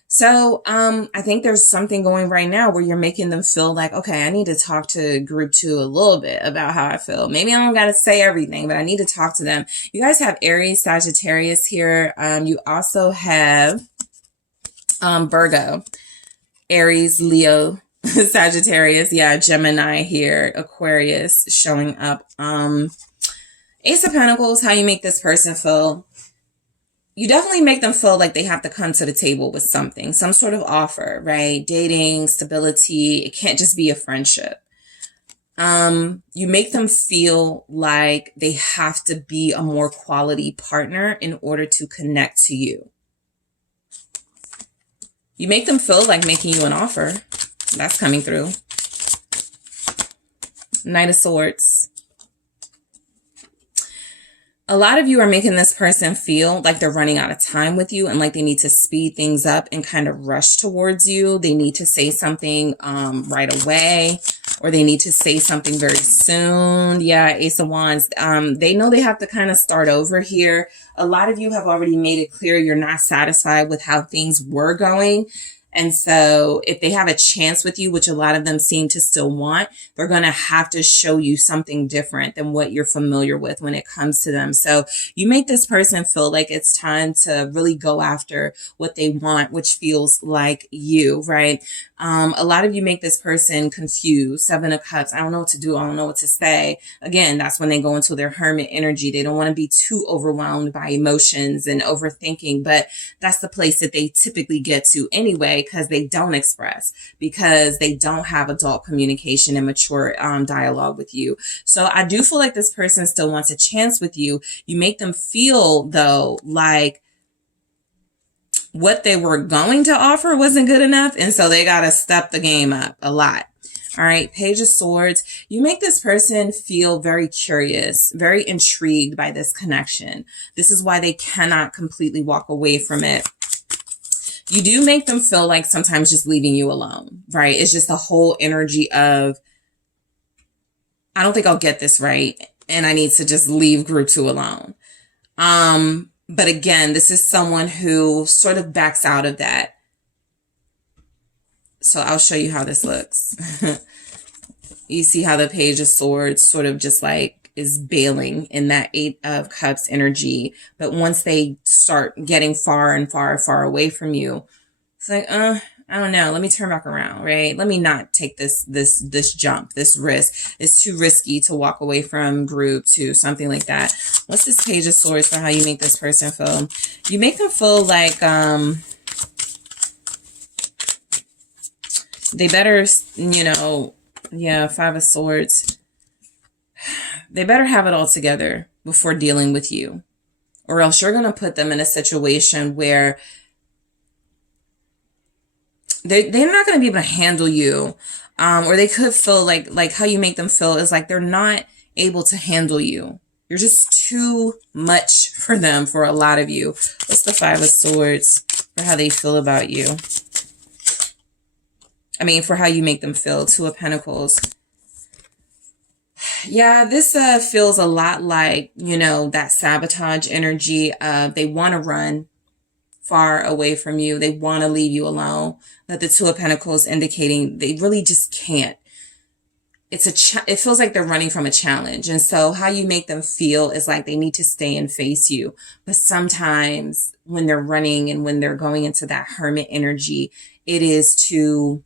So I think there's something going right now where you're making them feel like, okay, I need to talk to group 2 a little bit about how I feel. Maybe I don't got to say everything, but I need to talk to them. You guys have Aries, Sagittarius here. You also have Virgo, Aries, Leo, Sagittarius. Yeah, Gemini here, Aquarius showing up. Ace of Pentacles, how you make this person feel. You definitely make them feel like they have to come to the table with something, some sort of offer, right? Dating, stability. It can't just be a friendship. You make them feel like they have to be a more quality partner in order to connect to you. You make them feel like making you an offer. That's coming through. Knight of Swords. A lot of you are making this person feel like they're running out of time with you and like they need to speed things up and kind of rush towards you. They need to say something right away, or they need to say something very soon. Yeah, Ace of Wands. They know they have to kind of start over here. A lot of you have already made it clear you're not satisfied with how things were going. And so if they have a chance with you, which a lot of them seem to still want, they're going to have to show you something different than what you're familiar with when it comes to them. So you make this person feel like it's time to really go after what they want, which feels like you, right? A lot of you make this person confused. Seven of Cups. I don't know what to do. I don't know what to say. Again, that's when they go into their hermit energy. They don't want to be too overwhelmed by emotions and overthinking, but that's the place that they typically get to anyway, because they don't express, because they don't have adult communication and mature dialogue with you. So I do feel like this person still wants a chance with you. You make them feel, though, like what they were going to offer wasn't good enough. And so they got to step the game up a lot. All right. Page of Swords. You make this person feel very curious, very intrigued by this connection. This is why they cannot completely walk away from it. You do make them feel like sometimes just leaving you alone, right? It's just the whole energy of, I don't think I'll get this right, and I need to just leave group 2 alone. But again, this is someone who sort of backs out of that. So I'll show you how this looks. You see how the Page of Swords sort of just like is bailing in that 8 of Cups energy. But once they start getting far and far, far away from you, it's like, I don't know. Let me turn back around, right? Let me not take this jump, this risk. It's too risky to walk away from group 2, something like that. What's this Page of Swords for how you make this person feel? You make them feel like, they better, you know, yeah, 5 of Swords. They better have it all together before dealing with you, or else you're going to put them in a situation where they're not going to be able to handle you. Or they could feel like how you make them feel is like they're not able to handle you. You're just too much for them, for a lot of you. What's the 5 of Swords for how they feel about you? I mean, for how you make them feel. 2 of Pentacles. Yeah, this feels a lot like, you know, that sabotage energy of they want to run far away from you. They want to leave you alone. But the 2 of Pentacles indicating they really just can't. It feels like they're running from a challenge. And so how you make them feel is like they need to stay and face you. But sometimes when they're running and when they're going into that hermit energy, it is to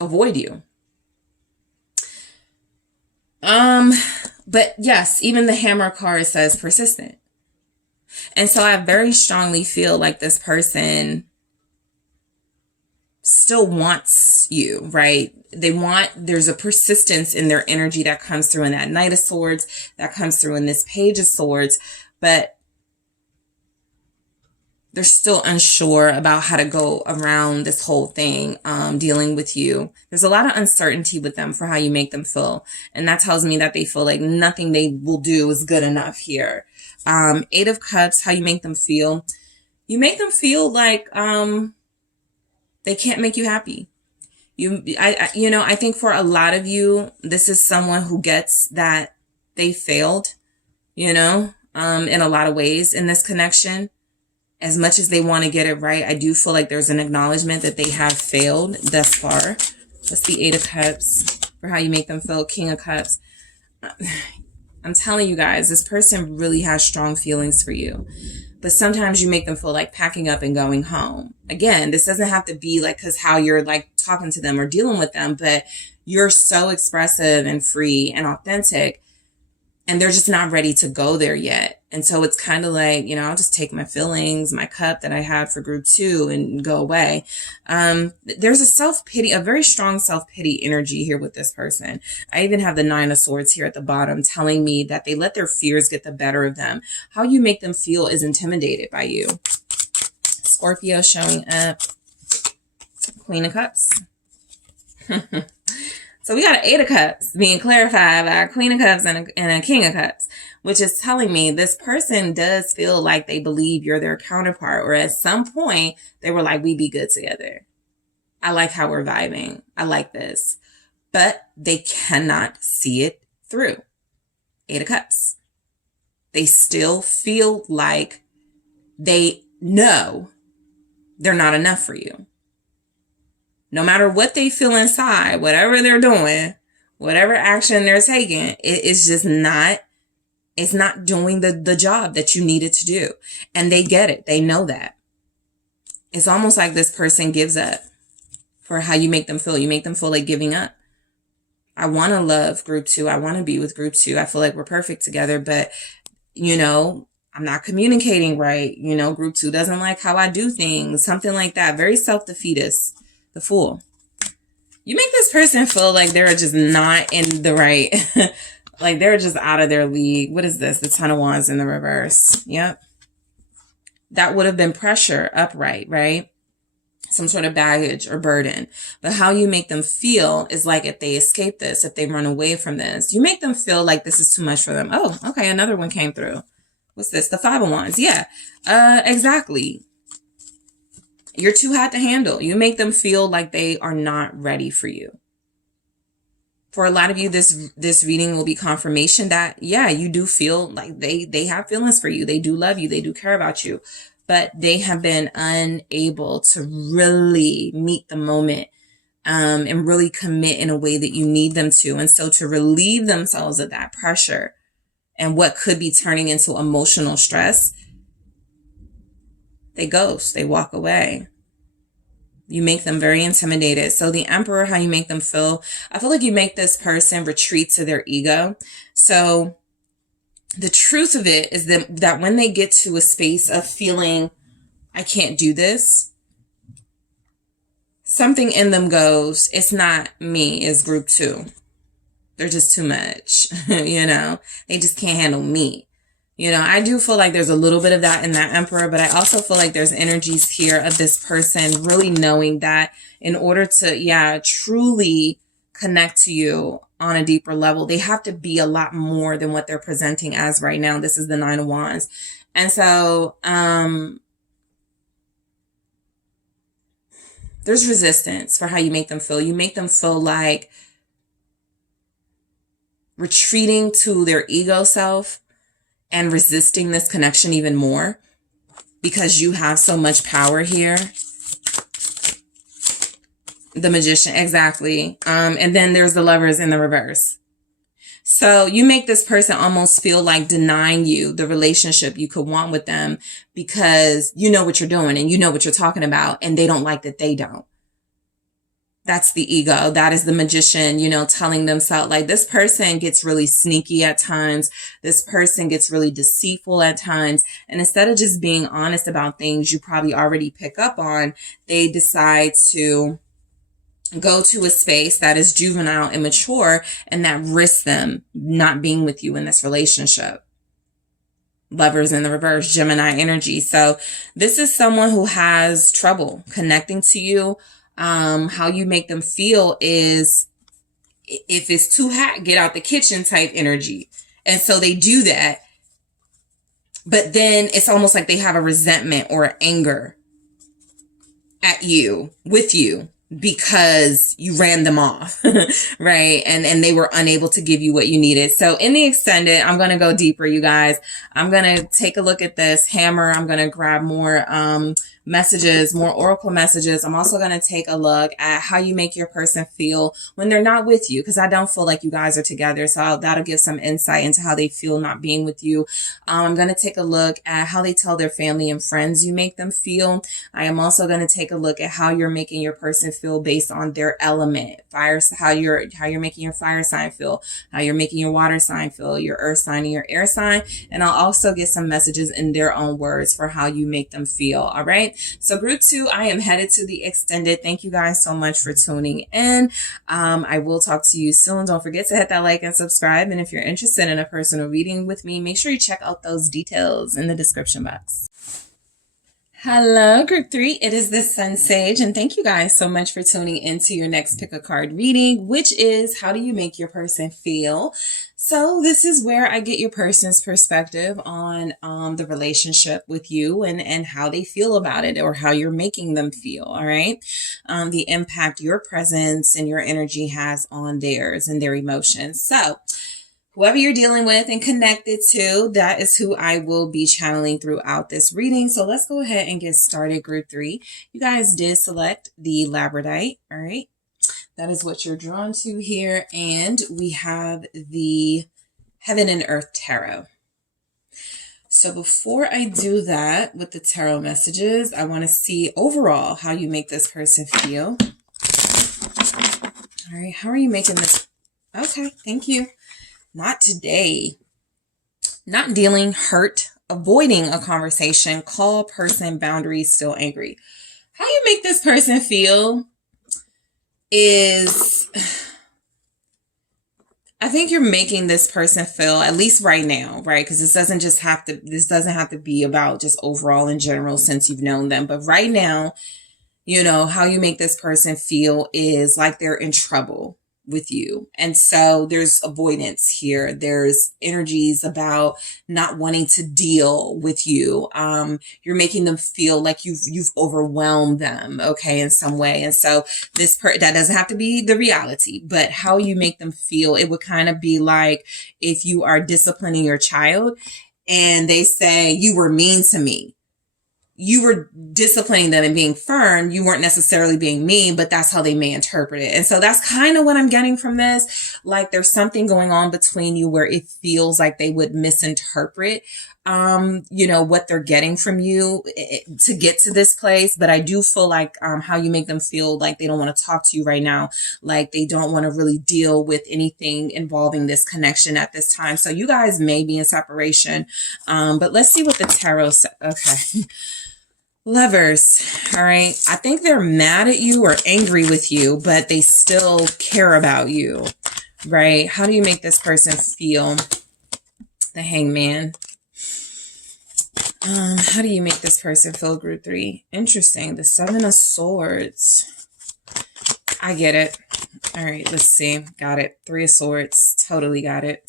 avoid you. But yes, even the Hammer card says persistent. And so I very strongly feel like this person still wants you, right? There's a persistence in their energy that comes through in that Knight of Swords, that comes through in this Page of Swords, but they're still unsure about how to go around this whole thing, dealing with you. There's a lot of uncertainty with them for how you make them feel. And that tells me that they feel like nothing they will do is good enough here. 8 of Cups, how you make them feel. You make them feel like they can't make you happy. I think for a lot of you, this is someone who gets that they failed, in a lot of ways in this connection. As much as they want to get it right, I do feel like there's an acknowledgement that they have failed thus far. What's the 8 of Cups for how you make them feel? King of Cups. I'm telling you guys, this person really has strong feelings for you. But sometimes you make them feel like packing up and going home. Again, this doesn't have to be like because how you're like talking to them or dealing with them, but you're so expressive and free and authentic, and they're just not ready to go there yet. And so it's kind of like, I'll just take my feelings, my cup that I had for group 2 and go away. There's a self-pity, a very strong self-pity energy here with this person. I even have the 9 of Swords here at the bottom telling me that they let their fears get the better of them. How you make them feel is intimidated by you. Scorpio showing up. Queen of Cups. So we got an 8 of Cups being clarified by a Queen of Cups and a King of Cups, which is telling me this person does feel like they believe you're their counterpart, or at some point they were like, we be good together. I like how we're vibing. I like this. But they cannot see it through. 8 of Cups. They still feel like they know they're not enough for you. No matter what they feel inside, whatever they're doing, whatever action they're taking, it's just not, it's not doing the job that you need it to do. And they get it. They know that. It's almost like this person gives up for how you make them feel. You make them feel like giving up. I want to love group 2. I want to be with group 2. I feel like we're perfect together, but, I'm not communicating right. Group 2 doesn't like how I do things. Something like that. Very self-defeatist. The Fool. You make this person feel like they're just not in the right, like they're just out of their league. What is this? The Ton of Wands in the reverse. Yep. that would have been pressure upright, right? Some sort of baggage or burden. But how you make them feel is like if they escape this, if they run away from this, you make them feel like this is too much for them. Oh, okay, another one came through. What's this? The Five of Wands. Yeah, exactly. You're too hot to handle. You make them feel like they are not ready for you. For a lot of you, this reading will be confirmation that, yeah, you do feel like they have feelings for you. They do love you. They do care about you. But they have been unable to really meet the moment and really commit in a way that you need them to. And so to relieve themselves of that pressure and what could be turning into emotional stress, they ghost, they walk away. You make them very intimidated. So the Emperor, how you make them feel, I feel like you make this person retreat to their ego. So the truth of it is that when they get to a space of feeling, I can't do this, something in them goes, it's not me, it's group 2. They're just too much, you know, they just can't handle me. You know, I do feel like there's a little bit of that in that Emperor, but I also feel like there's energies here of this person really knowing that in order to, truly connect to you on a deeper level, they have to be a lot more than what they're presenting as right now. This is the Nine of Wands. And so, there's resistance for how you make them feel. You make them feel like retreating to their ego self and resisting this connection even more because you have so much power here. The Magician, exactly. And then there's the Lovers in the reverse. So you make this person almost feel like denying you the relationship you could want with them because you know what you're doing and you know what you're talking about and they don't like that they don't. That's the ego. That is the Magician, you know, telling themselves like this person gets really sneaky at times. This person gets really deceitful at times. And instead of just being honest about things you probably already pick up on, they decide to go to a space that is juvenile, immature, and that risks them not being with you in this relationship. Lovers in the reverse, Gemini energy. So this is someone who has trouble connecting to you. How you make them feel is if it's too hot, get out the kitchen type energy. And so they do that. But then it's almost like they have a resentment or anger at you, with you, because you ran them off, right? And they were unable to give you what you needed. So in the extended, I'm going to go deeper, you guys. I'm going to take a look at this hammer. I'm going to grab more, messages, more oracle messages. I'm also going to take a look at how you make your person feel when they're not with you, because I don't feel like you guys are together. So that'll give some insight into how they feel not being with you. I'm going to take a look at how they tell their family and friends you make them feel. I am also going to take a look at how you're making your person feel based on their element, fire, how you're making your fire sign feel, how you're making your water sign feel, your earth sign and your air sign. And I'll also get some messages in their own words for how you make them feel. All right. So group 2, I am headed to the extended. Thank you guys so much for tuning in. I will talk to you soon. Don't forget to hit that like and subscribe. And if you're interested in a personal reading with me, make sure you check out those details in the description box. Hello, group 3. It is the SunSage, and thank you guys so much for tuning into your next pick a card reading, which is how do you make your person feel? So this is where I get your person's perspective on the relationship with you and how they feel about it or how you're making them feel, all right? The impact your presence and your energy has on theirs and their emotions. So whoever you're dealing with and connected to, that is who I will be channeling throughout this reading. So let's go ahead and get started, group 3. You guys did select the labradorite, all right? That is what you're drawn to here. And we have the Heaven and Earth Tarot. So before I do that with the tarot messages, I want to see overall how you make this person feel. All right, how are you making this? Okay, thank you. Not today. Not dealing, hurt, avoiding a conversation, call person, boundaries, still angry. How you make this person feel is, I think you're making this person feel, at least right now, right? Because this doesn't have to be about just overall in general since you've known them. But right now, how you make this person feel is like they're in trouble with you. And so there's avoidance here. There's energies about not wanting to deal with you. You're making them feel like you've overwhelmed them, okay, in some way. And so that doesn't have to be the reality, but how you make them feel, it would kind of be like if you are disciplining your child and they say, you were mean to me. You were disciplining them and being firm. You weren't necessarily being mean, but that's how they may interpret it. And so that's kind of what I'm getting from this. Like there's something going on between you where it feels like they would misinterpret, what they're getting from you to get to this place. But I do feel like, how you make them feel like they don't want to talk to you right now. Like they don't want to really deal with anything involving this connection at this time. So you guys may be in separation. But let's see what the tarot says. Okay. Lovers, all right? I think they're mad at you or angry with you, but they still care about you, right? How do you make this person feel? The Hangman. How do you make this person feel, group 3? Interesting. The 7 of Swords. I get it. All right, let's see. Got it. 3 of Swords. Totally got it.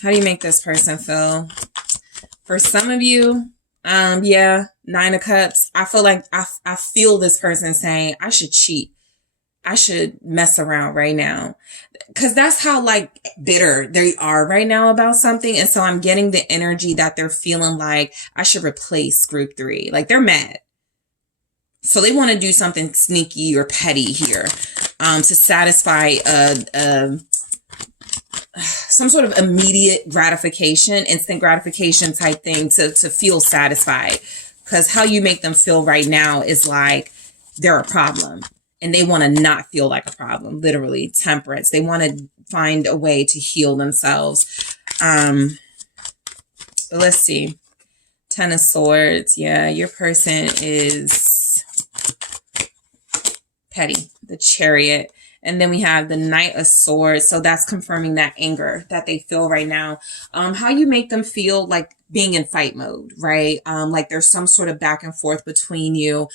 How do you make this person feel? For some of you, 9 of Cups. I feel like I feel this person saying, I should cheat. I should mess around right now. Cause that's how like bitter they are right now about something. And so I'm getting the energy that they're feeling like I should replace group 3. Like they're mad. So they want to do something sneaky or petty here, to satisfy, some sort of immediate gratification, instant gratification type thing to feel satisfied. Because how you make them feel right now is like they're a problem and they want to not feel like a problem. Literally, Temperance. They want to find a way to heal themselves. But let's see. 10 of Swords. Yeah, your person is petty. The Chariot. And then we have the Knight of Swords. So that's confirming that anger that they feel right now. How you make them feel like being in fight mode, right? Like there's some sort of back and forth between you.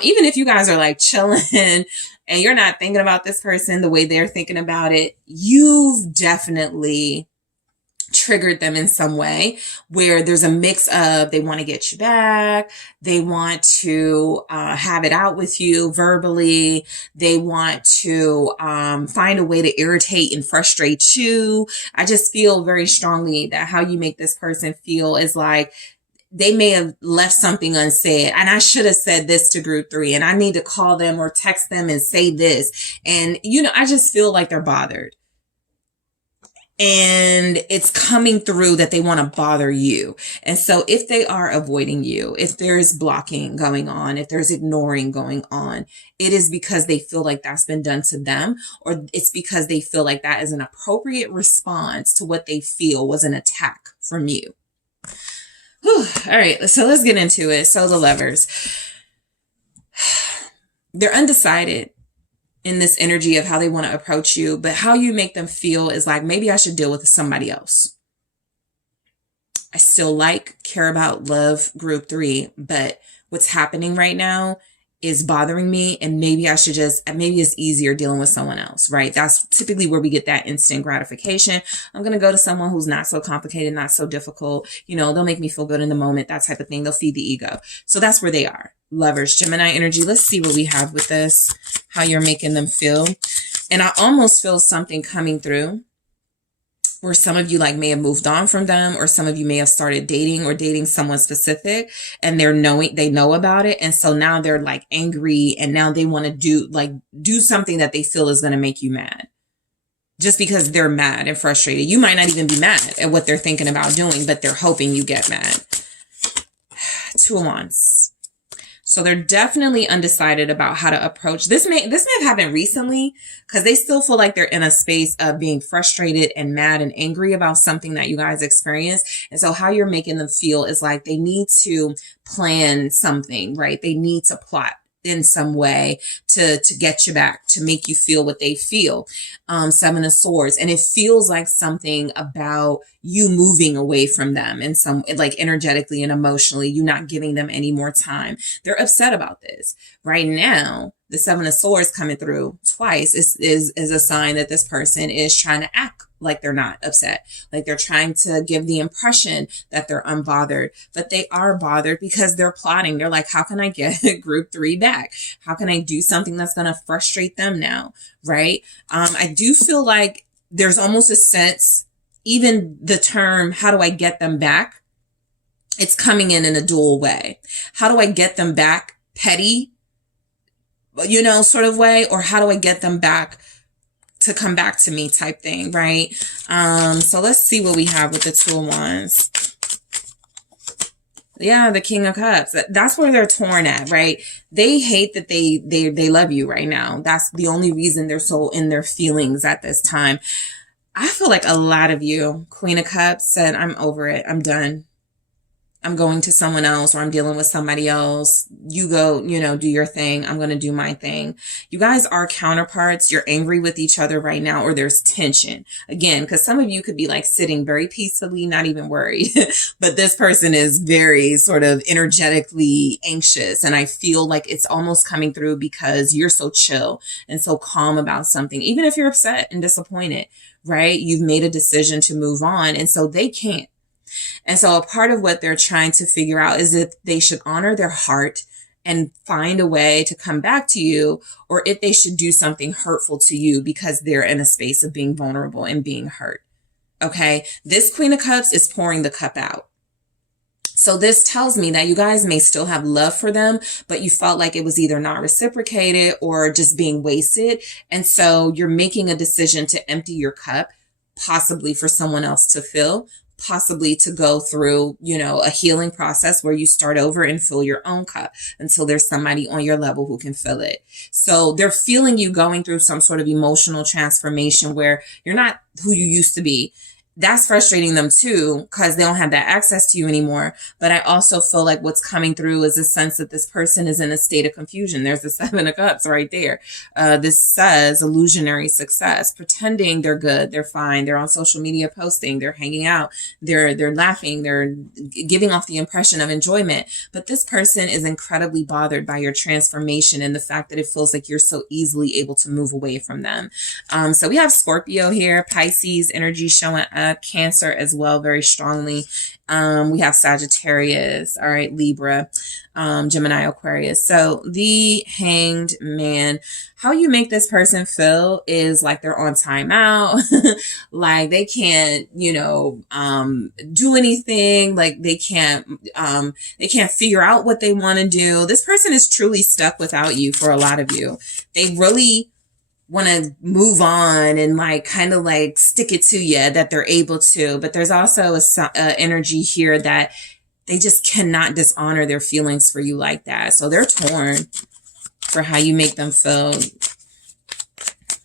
Even if you guys are like chilling and you're not thinking about this person the way they're thinking about it, you've definitely triggered them in some way where there's a mix of they want to get you back, they want to have it out with you verbally, they want to find a way to irritate and frustrate you. I just feel very strongly that how you make this person feel is like they may have left something unsaid and I should have said this to group 3 and I need to call them or text them and say this. And, I just feel like they're bothered. And it's coming through that they want to bother you. And so if they are avoiding you, if there's blocking going on, if there's ignoring going on, it is because they feel like that's been done to them, or it's because they feel like that is an appropriate response to what they feel was an attack from you. Whew. All right, so let's get into it. So the Lovers, they're undecided in this energy of how they want to approach you, but how you make them feel is like, maybe I should deal with somebody else. I still care about, love group 3, but what's happening right now is bothering me. And maybe maybe it's easier dealing with someone else, right? That's typically where we get that instant gratification. I'm going to go to someone who's not so complicated, not so difficult. They'll make me feel good in the moment, that type of thing. They'll feed the ego. So that's where they are. Lovers, Gemini energy. Let's see what we have with this, how you're making them feel. And I almost feel something coming through where some of you may have moved on from them, or some of you may have started dating or dating someone specific and they know about it. And so now they're angry and now they want to do something that they feel is going to make you mad. Just because they're mad and frustrated. You might not even be mad at what they're thinking about doing, but they're hoping you get mad. 2 of Wands. So they're definitely undecided about how to approach this. May have happened recently because they still feel like they're in a space of being frustrated and mad and angry about something that you guys experienced. And so how you're making them feel is like they need to plan something, right? They need to plot in some way to get you back, to make you feel what they feel. Seven of Swords. And it feels like something about you moving away from them in some, like energetically and emotionally, you not giving them any more time. They're upset about this. Right now, the Seven of Swords coming through twice is a sign that this person is trying to act like they're not upset. Like they're trying to give the impression that they're unbothered, but they are bothered because they're plotting. They're like, how can I get group 3 back? How can I do something that's going to frustrate them now? Right? I do feel like there's almost a sense, even the term, how do I get them back? It's coming in a dual way. How do I get them back? Petty, sort of way, or how do I get them back to come back to me type thing, right? So let's see what we have with the Two of Wands. Yeah, the King of Cups. That's where they're torn at, right? They hate that they love you right now. That's the only reason they're so in their feelings at this time. I feel like a lot of you, Queen of Cups, said, I'm over it. I'm done. I'm going to someone else, or I'm dealing with somebody else. You go, do your thing. I'm going to do my thing. You guys are counterparts. You're angry with each other right now, or there's tension. Again, because some of you could be like sitting very peacefully, not even worried. But this person is very sort of energetically anxious. And I feel like it's almost coming through because you're so chill and so calm about something, even if you're upset and disappointed, right? You've made a decision to move on. And so they can't. And so a part of what they're trying to figure out is if they should honor their heart and find a way to come back to you, or if they should do something hurtful to you because they're in a space of being vulnerable and being hurt. Okay. This Queen of Cups is pouring the cup out. So this tells me that you guys may still have love for them, but you felt like it was either not reciprocated or just being wasted. And so you're making a decision to empty your cup, possibly for someone else to fill, possibly to go through, a healing process where you start over and fill your own cup until there's somebody on your level who can fill it. So they're feeling you going through some sort of emotional transformation where you're not who you used to be. That's frustrating them too, because they don't have that access to you anymore. But I also feel like what's coming through is a sense that this person is in a state of confusion. There's the Seven of Cups right there. This says illusionary success, pretending they're good, they're fine, they're on social media posting, they're hanging out, they're laughing, they're giving off the impression of enjoyment. But this person is incredibly bothered by your transformation and the fact that it feels like you're so easily able to move away from them. So we have Scorpio here, Pisces energy showing up. Cancer as well, very strongly. We have Sagittarius, all right, Libra, Gemini, Aquarius. So the Hanged Man, how you make this person feel is like they're on timeout, like they can't, do anything, like they can't figure out what they want to do. This person is truly stuck without you for a lot of you. They really want to move on and kind of stick it to you that they're able to, but there's also a energy here that they just cannot dishonor their feelings for you like that. So they're torn for how you make them feel.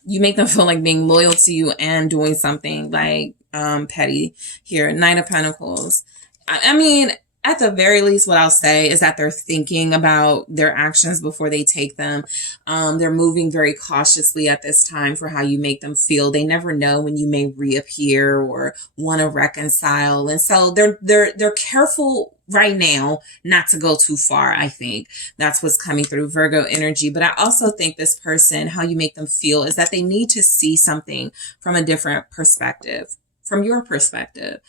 You make them feel like being loyal to you and doing something petty here. Knight of Pentacles. I mean, at the very least, what I'll say is that they're thinking about their actions before they take them. They're moving very cautiously at this time for how you make them feel. They never know when you may reappear or want to reconcile. And so they're careful right now not to go too far. I think that's what's coming through Virgo energy. But I also think this person, how you make them feel is that they need to see something from a different perspective, from your perspective.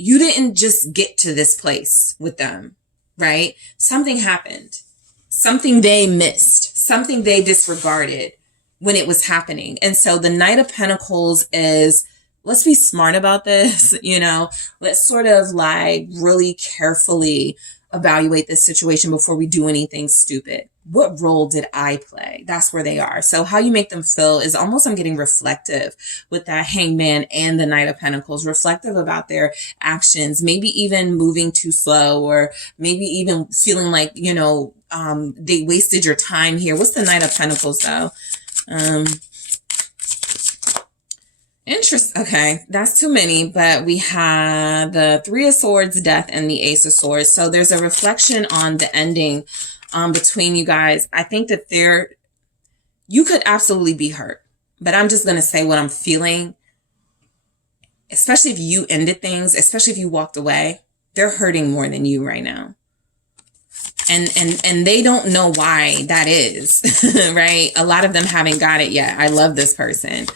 You didn't just get to this place with them, right? Something happened, something they missed, something they disregarded when it was happening. And so the Knight of Pentacles is, let's be smart about this, let's sort of really carefully evaluate this situation before we do anything stupid. What role did I play? That's where they are. So how you make them feel is almost, I'm getting reflective with that Hangman and the Knight of Pentacles, reflective about their actions, maybe even moving too slow, or maybe even feeling like, they wasted your time here. What's the Knight of Pentacles though? Okay, that's too many, but we have the Three of Swords, Death, and the Ace of Swords. So there's a reflection on the ending between you guys. I think that you could absolutely be hurt, but I'm just going to say what I'm feeling, especially if you ended things, especially if you walked away. They're hurting more than you right now. And they don't know why that is, right? A lot of them haven't got it yet. I love this person.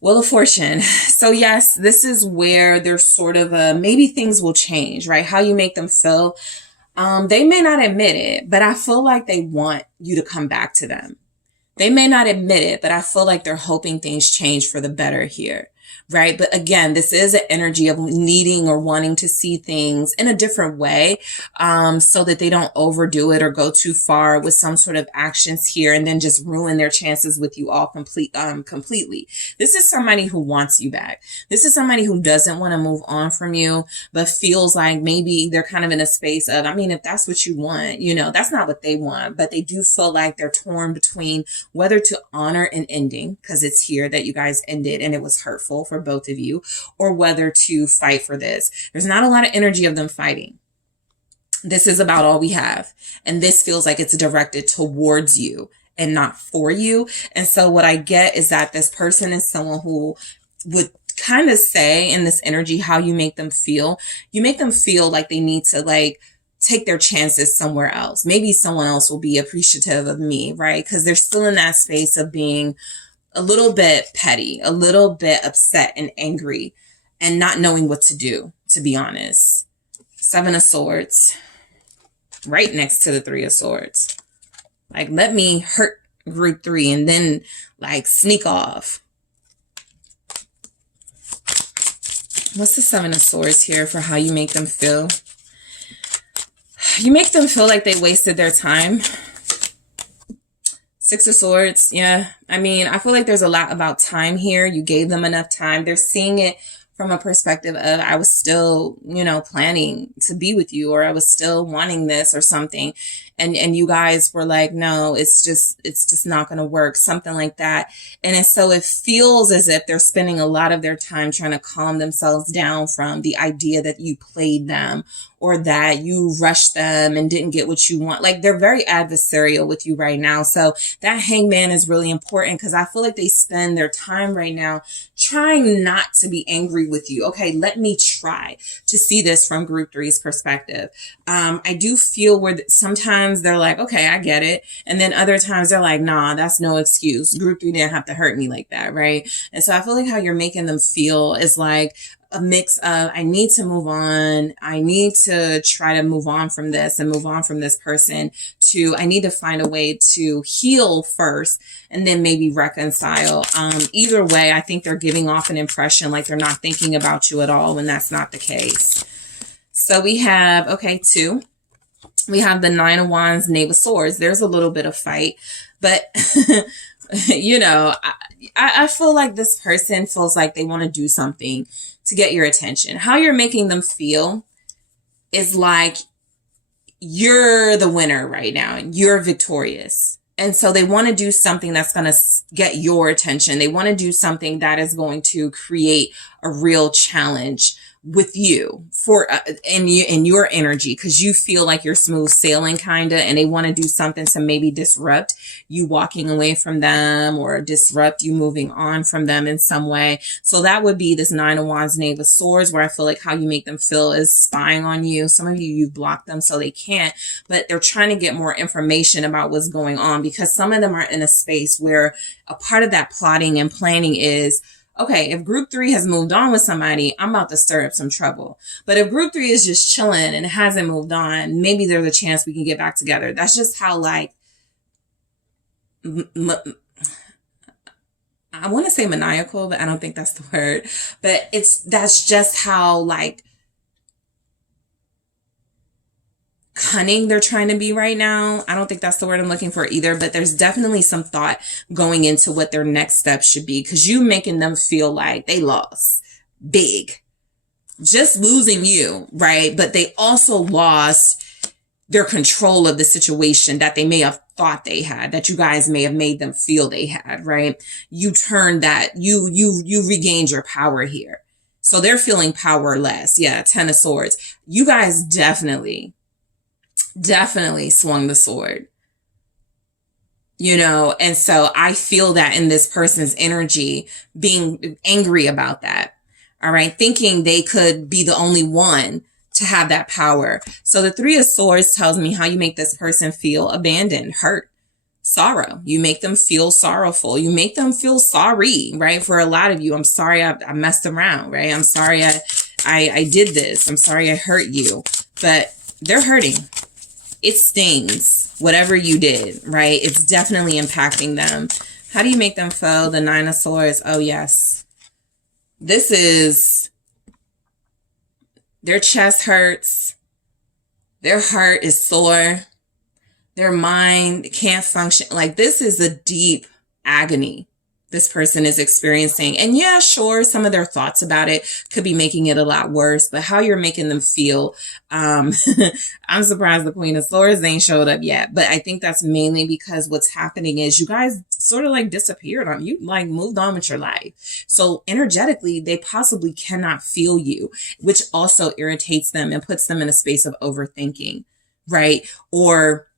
Wheel of Fortune. So yes, this is where there's sort of maybe things will change, right? How you make them feel. They may not admit it, but I feel like they want you to come back to them. They may not admit it, but I feel like they're hoping things change for the better here, right? But again, this is an energy of needing or wanting to see things in a different way, so that they don't overdo it or go too far with some sort of actions here and then just ruin their chances with you all completely. This is somebody who wants you back. This is somebody who doesn't want to move on from you, but feels like maybe they're kind of in a space of, I mean, if that's what you want, that's not what they want, but they do feel like they're torn between whether to honor an ending, because it's here that you guys ended and it was hurtful for both of you, or whether to fight for this. There's not a lot of energy of them fighting. This is about all we have. And this feels like it's directed towards you and not for you. And so what I get is that this person is someone who would kind of say in this energy how you make them feel. You make them feel like they need to take their chances somewhere else. Maybe someone else will be appreciative of me, right? Because they're still in that space of being a little bit petty, a little bit upset and angry and not knowing what to do, to be honest. 7 of Swords, right next to the 3 of Swords. Let me hurt group 3 and then sneak off. What's the 7 of Swords here for how you make them feel? You make them feel like they wasted their time. 6 of Swords. Yeah. I mean, I feel like there's a lot about time here. You gave them enough time. They're seeing it from a perspective of, I was still, planning to be with you, or I was still wanting this or something. And you guys were like, no, it's just not going to work. Something like that. And so it feels as if they're spending a lot of their time trying to calm themselves down from the idea that you played them or that you rushed them and didn't get what you want. They're very adversarial with you right now. So that Hangman is really important because I feel like they spend their time right now trying not to be angry with you. Okay, let me try to see this from group 3's perspective. I do feel where sometimes they're like, okay, I get it. And then other times they're like, nah, that's no excuse. Group 3 didn't have to hurt me like that, right? And so I feel like how you're making them feel is like a mix of, I need to move on. I need to try to move on from this and move on from this person, to I need to find a way to heal first and then maybe reconcile. Either way, I think they're giving off an impression like they're not thinking about you at all when that's not the case. So we have, 2. We have the 9 of Wands, Knave of Swords. There's a little bit of fight, but I feel like this person feels like they want to do something to get your attention. How you're making them feel is like you're the winner right now. You're victorious. And so they want to do something that's going to get your attention. They want to do something that is going to create a real challenge with you for in your energy, because you feel like you're smooth sailing kind of, and they want to do something to maybe disrupt you walking away from them or disrupt you moving on from them in some way. So that would be this 9 of Wands, Knave of Swords, where I feel like how you make them feel is spying on you. Some of you've blocked them so they can't, but they're trying to get more information about what's going on, because some of them are in a space where a part of that plotting and planning is, okay, if group 3 has moved on with somebody, I'm about to stir up some trouble. But if group 3 is just chilling and hasn't moved on, maybe there's a chance we can get back together. That's just how I want to say maniacal, but I don't think that's the word. But that's just how cunning they're trying to be right now. I don't think that's the word I'm looking for either, but there's definitely some thought going into what their next step should be, because you making them feel like they lost big, just losing you, right? But they also lost their control of the situation that they may have thought they had, that you guys may have made them feel they had, right? You turned that, you regained your power here. So they're feeling powerless. Yeah, 10 of Swords. You guys definitely definitely swung the sword, you know? And so I feel that in this person's energy, being angry about that. All right. Thinking they could be the only one to have that power. So the Three of Swords tells me how you make this person feel abandoned, hurt, sorrow. You make them feel sorrowful. You make them feel sorry, right? For a lot of you, I'm sorry I messed around, right? I'm sorry I did this. I'm sorry I hurt you. But they're hurting. It stings, whatever you did, right? It's definitely impacting them. How do you make them feel? The Nine of Swords. Oh, yes. This is, their chest hurts. Their heart is sore. Their mind can't function. Like, this is a deep agony this person is experiencing. And yeah, sure, some of their thoughts about it could be making it a lot worse, but how you're making them feel, I'm surprised the Queen of Swords ain't showed up yet. But I think that's mainly because what's happening is you guys sort of like disappeared on you, like moved on with your life. So energetically, they possibly cannot feel you, which also irritates them and puts them in a space of overthinking, right? Or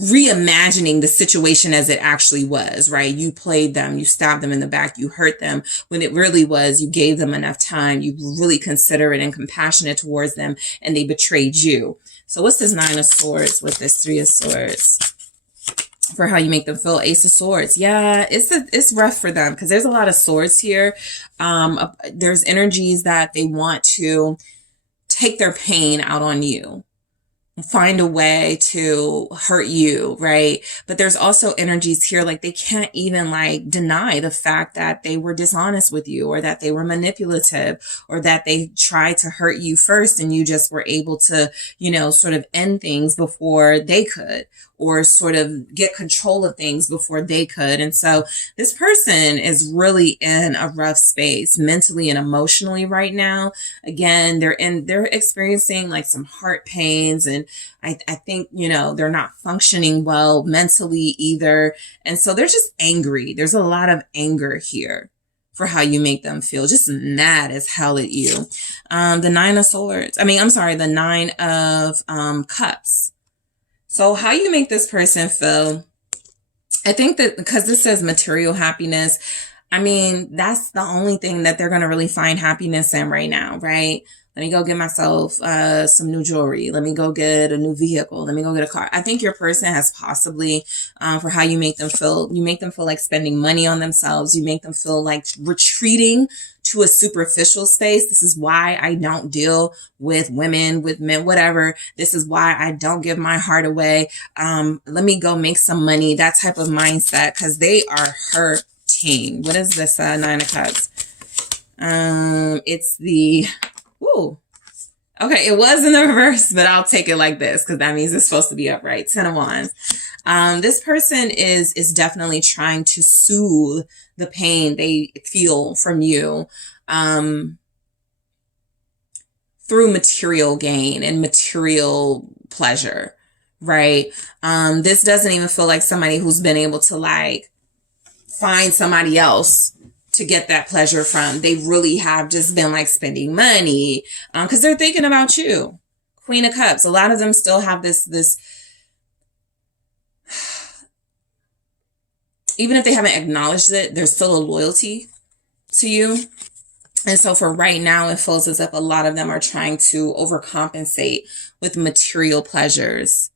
reimagining the situation as it actually was, right? You played them, you stabbed them in the back, you hurt them, when it really was you gave them enough time, you were really considerate and compassionate towards them, and they betrayed you. So what's this Nine of Swords with this Three of Swords? For how you make them feel. Ace of Swords. Yeah, it's rough for them because there's a lot of swords here. There's energies that they want to take their pain out on you, find a way to hurt you, right? But there's also energies here, like they can't even like deny the fact that they were dishonest with you, or that they were manipulative, or that they tried to hurt you first and you just were able to, you know, sort of end things before they could, or sort of get control of things before they could. And so this person is really in a rough space mentally and emotionally right now. Again, they're experiencing like some heart pains, and I think, you know, they're not functioning well mentally either. And so they're just angry. There's a lot of anger here for how you make them feel, just mad as hell at you. The Nine of Swords. The Nine of Cups. So how you make this person feel, I think that because this says material happiness, that's the only thing that they're going to really find happiness in right now, right? Let me go get myself some new jewelry. Let me go get a new vehicle. Let me go get a car. I think your person has possibly, for how you make them feel, you make them feel like spending money on themselves. You make them feel like retreating to a superficial space. This is why I don't deal with women, with men, whatever. This is why I don't give my heart away. Let me go make some money. That type of mindset, because they are hurting. What is this Nine of Cups? It's the... Ooh. Okay, it was in the reverse, but I'll take it like this because that means it's supposed to be upright. Ten of Wands. This person is definitely trying to soothe the pain they feel from you through material gain and material pleasure, right? This doesn't even feel like somebody who's been able to like find somebody else to get that pleasure from. They really have just been like spending money because they're thinking about you. Queen of Cups. A lot of them still have this, even if they haven't acknowledged it, there's still a loyalty to you. And so for right now, it feels as if a lot of them are trying to overcompensate with material pleasures.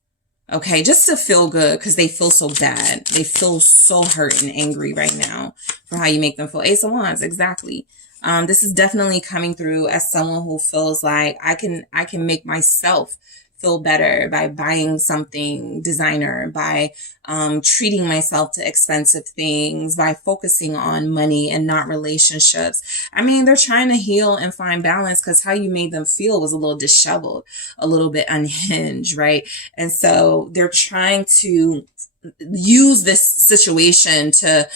Okay, just to feel good because they feel so bad. They feel so hurt and angry right now for how you make them feel. Ace of Wands, exactly. This is definitely coming through as someone who feels like I can make myself feel better by buying something designer, by treating myself to expensive things, by focusing on money and not relationships. They're trying to heal and find balance because how you made them feel was a little disheveled, a little bit unhinged, right? And so they're trying to use this situation to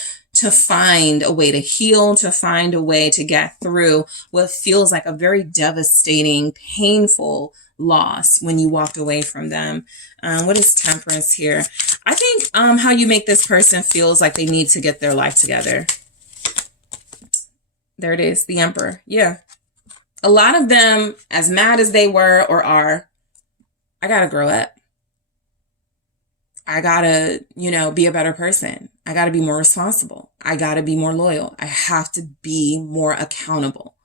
find a way to heal, to find a way to get through what feels like a very devastating, painful loss when you walked away from them. What is Temperance here? I think how you make this person feels like they need to get their life together. There it is, the Emperor. Yeah. A lot of them, as mad as they were or are I got to grow up. I got to, be a better person. I got to be more responsible. I got to be more loyal. I have to be more accountable.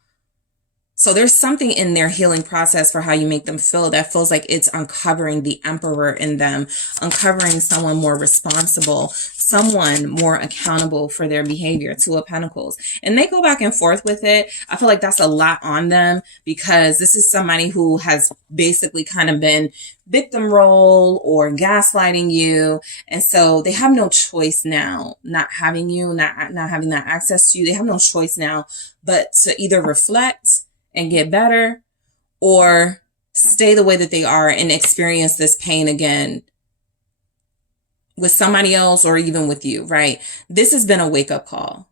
So there's something in their healing process for how you make them feel that feels like it's uncovering the emperor in them, uncovering someone more responsible, someone more accountable for their behavior. Two of Pentacles. And they go back and forth with it. I feel like that's a lot on them because this is somebody who has basically kind of been victim role or gaslighting you. And so they have no choice now, not having you, not having that access to you. They have no choice now, but to either reflect and get better or stay the way that they are and experience this pain again with somebody else or even with you, right? This has been a wake-up call.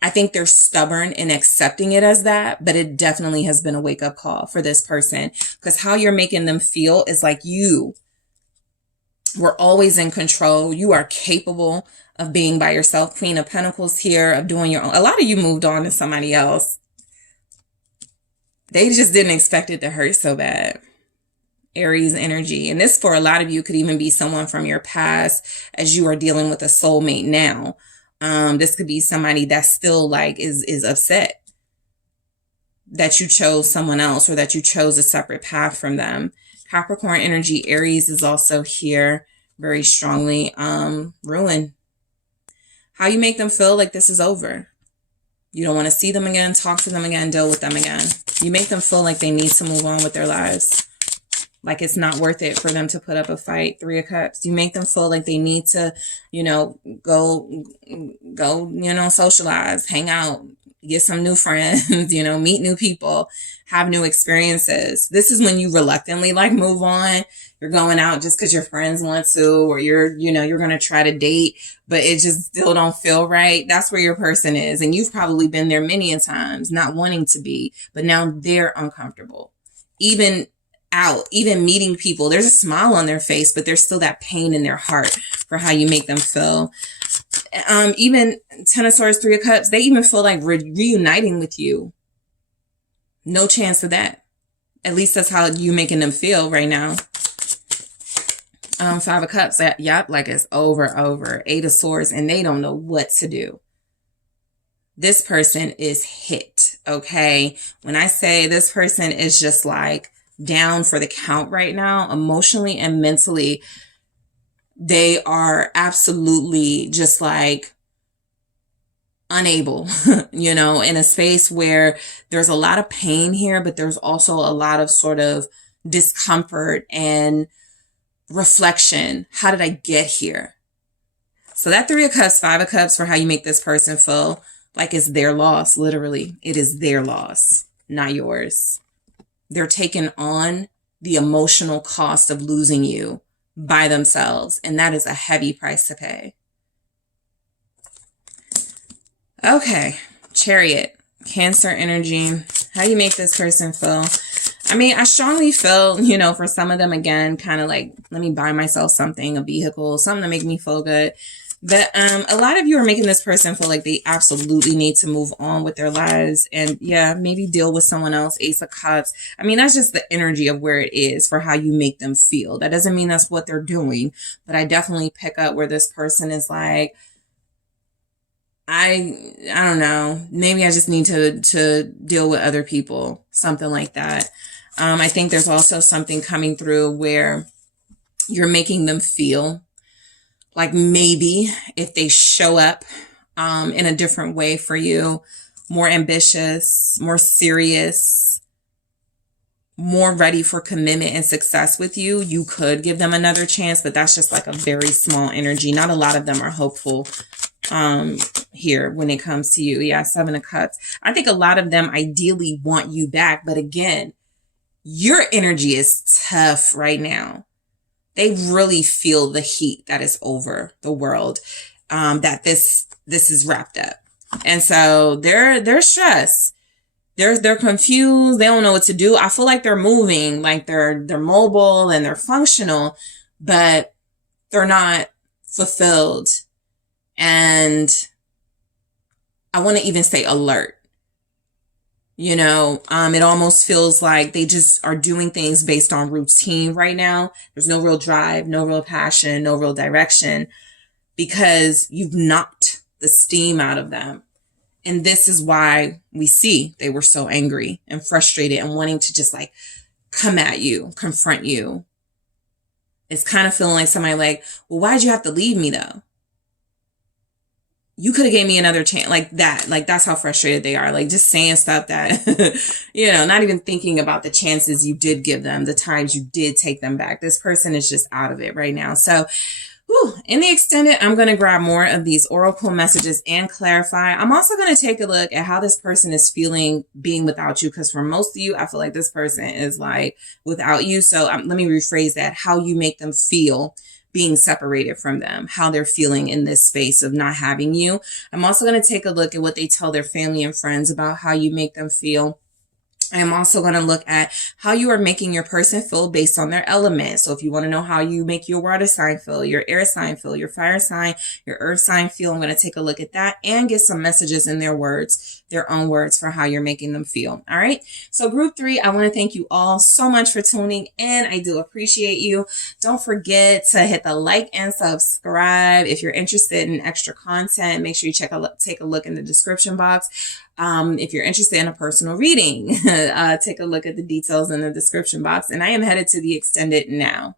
I think they're stubborn in accepting it as that, but it definitely has been a wake-up call for this person because how you're making them feel is like you were always in control. You are capable of being by yourself. Queen of Pentacles here, of doing your own. A lot of you moved on to somebody else. They just didn't expect it to hurt so bad. Aries energy. And this for a lot of you could even be someone from your past as you are dealing with a soulmate now. This could be somebody that still like is upset that you chose someone else or that you chose a separate path from them. Capricorn energy. Aries is also here very strongly. Ruin. How you make them feel like this is over. You don't want to see them again, talk to them again, deal with them again. You make them feel like they need to move on with their lives. Like it's not worth it for them to put up a fight. Three of Cups. You make them feel like they need to, go, socialize, hang out, get some new friends, meet new people, have new experiences. This is when you reluctantly move on. You're going out just because your friends want to, or you're going to try to date, but it just still don't feel right. That's where your person is. And you've probably been there many a times, not wanting to be, but now they're uncomfortable. Even meeting people, there's a smile on their face, but there's still that pain in their heart for how you make them feel. Even Ten of Swords, Three of Cups, they even feel like reuniting with you. No chance of that. At least that's how you making them feel right now. Five of Cups, yep, like it's over. Eight of Swords, and they don't know what to do. This person is hit, okay? When I say this person is just like down for the count right now, emotionally and mentally, they are absolutely just like unable, in a space where there's a lot of pain here, but there's also a lot of sort of discomfort and reflection. How did I get here? So that Three of Cups, Five of Cups for how you make this person feel like it's their loss. Literally, it is their loss, not yours. They're taking on the emotional cost of losing you by themselves. And that is a heavy price to pay. Okay. Chariot, Cancer energy. How do you make this person feel? I mean, I strongly feel, for some of them, again, kind of like, let me buy myself something, a vehicle, something to make me feel good. But a lot of you are making this person feel like they absolutely need to move on with their lives and, yeah, maybe deal with someone else. Ace of Cups. I mean, that's just the energy of where it is for how you make them feel. That doesn't mean that's what they're doing, but I definitely pick up where this person is like, I don't know, maybe I just need to deal with other people, something like that. I think there's also something coming through where you're making them feel like maybe if they show up in a different way for you, more ambitious, more serious, more ready for commitment and success with you, you could give them another chance, but that's just like a very small energy. Not a lot of them are hopeful here when it comes to you. Yeah, Seven of Cups. I think a lot of them ideally want you back, but again, your energy is tough right now. They really feel the heat that is over the world, that this is wrapped up. And so they're stressed. They're confused. They don't know what to do. I feel like they're moving, like they're mobile and they're functional, but they're not fulfilled. And I want to even say alert. You know, it almost feels like they just are doing things based on routine right now. There's no real drive, no real passion, no real direction, because you've knocked the steam out of them. And this is why we see they were so angry and frustrated and wanting to just like come at you, confront you. It's kind of feeling like somebody like, well, why'd you have to leave me though? You could have gave me another chance, like that. Like, that's how frustrated they are. Like, just saying stuff that, you know, not even thinking about the chances you did give them, the times you did take them back. This person is just out of it right now. So, in the extended, I'm going to grab more of these oracle messages and clarify. I'm also going to take a look at how this person is feeling being without you, because for most of you, I feel like this person is like without you. So let me rephrase that. How you make them feel being separated from them, how they're feeling in this space of not having you. I'm also going to take a look at what they tell their family and friends about how you make them feel. I'm also going to look at how you are making your person feel based on their element. So if you want to know how you make your water sign feel, your air sign feel, your fire sign, your earth sign feel, I'm going to take a look at that and get some messages in their words, their own words, for how you're making them feel. All right. So group 3, I want to thank you all so much for tuning in. I do appreciate you. Don't forget to hit the like and subscribe. If you're interested in extra content, make sure you take a look in the description box. If you're interested in a personal reading, take a look at the details in the description box. And I am headed to the extended now.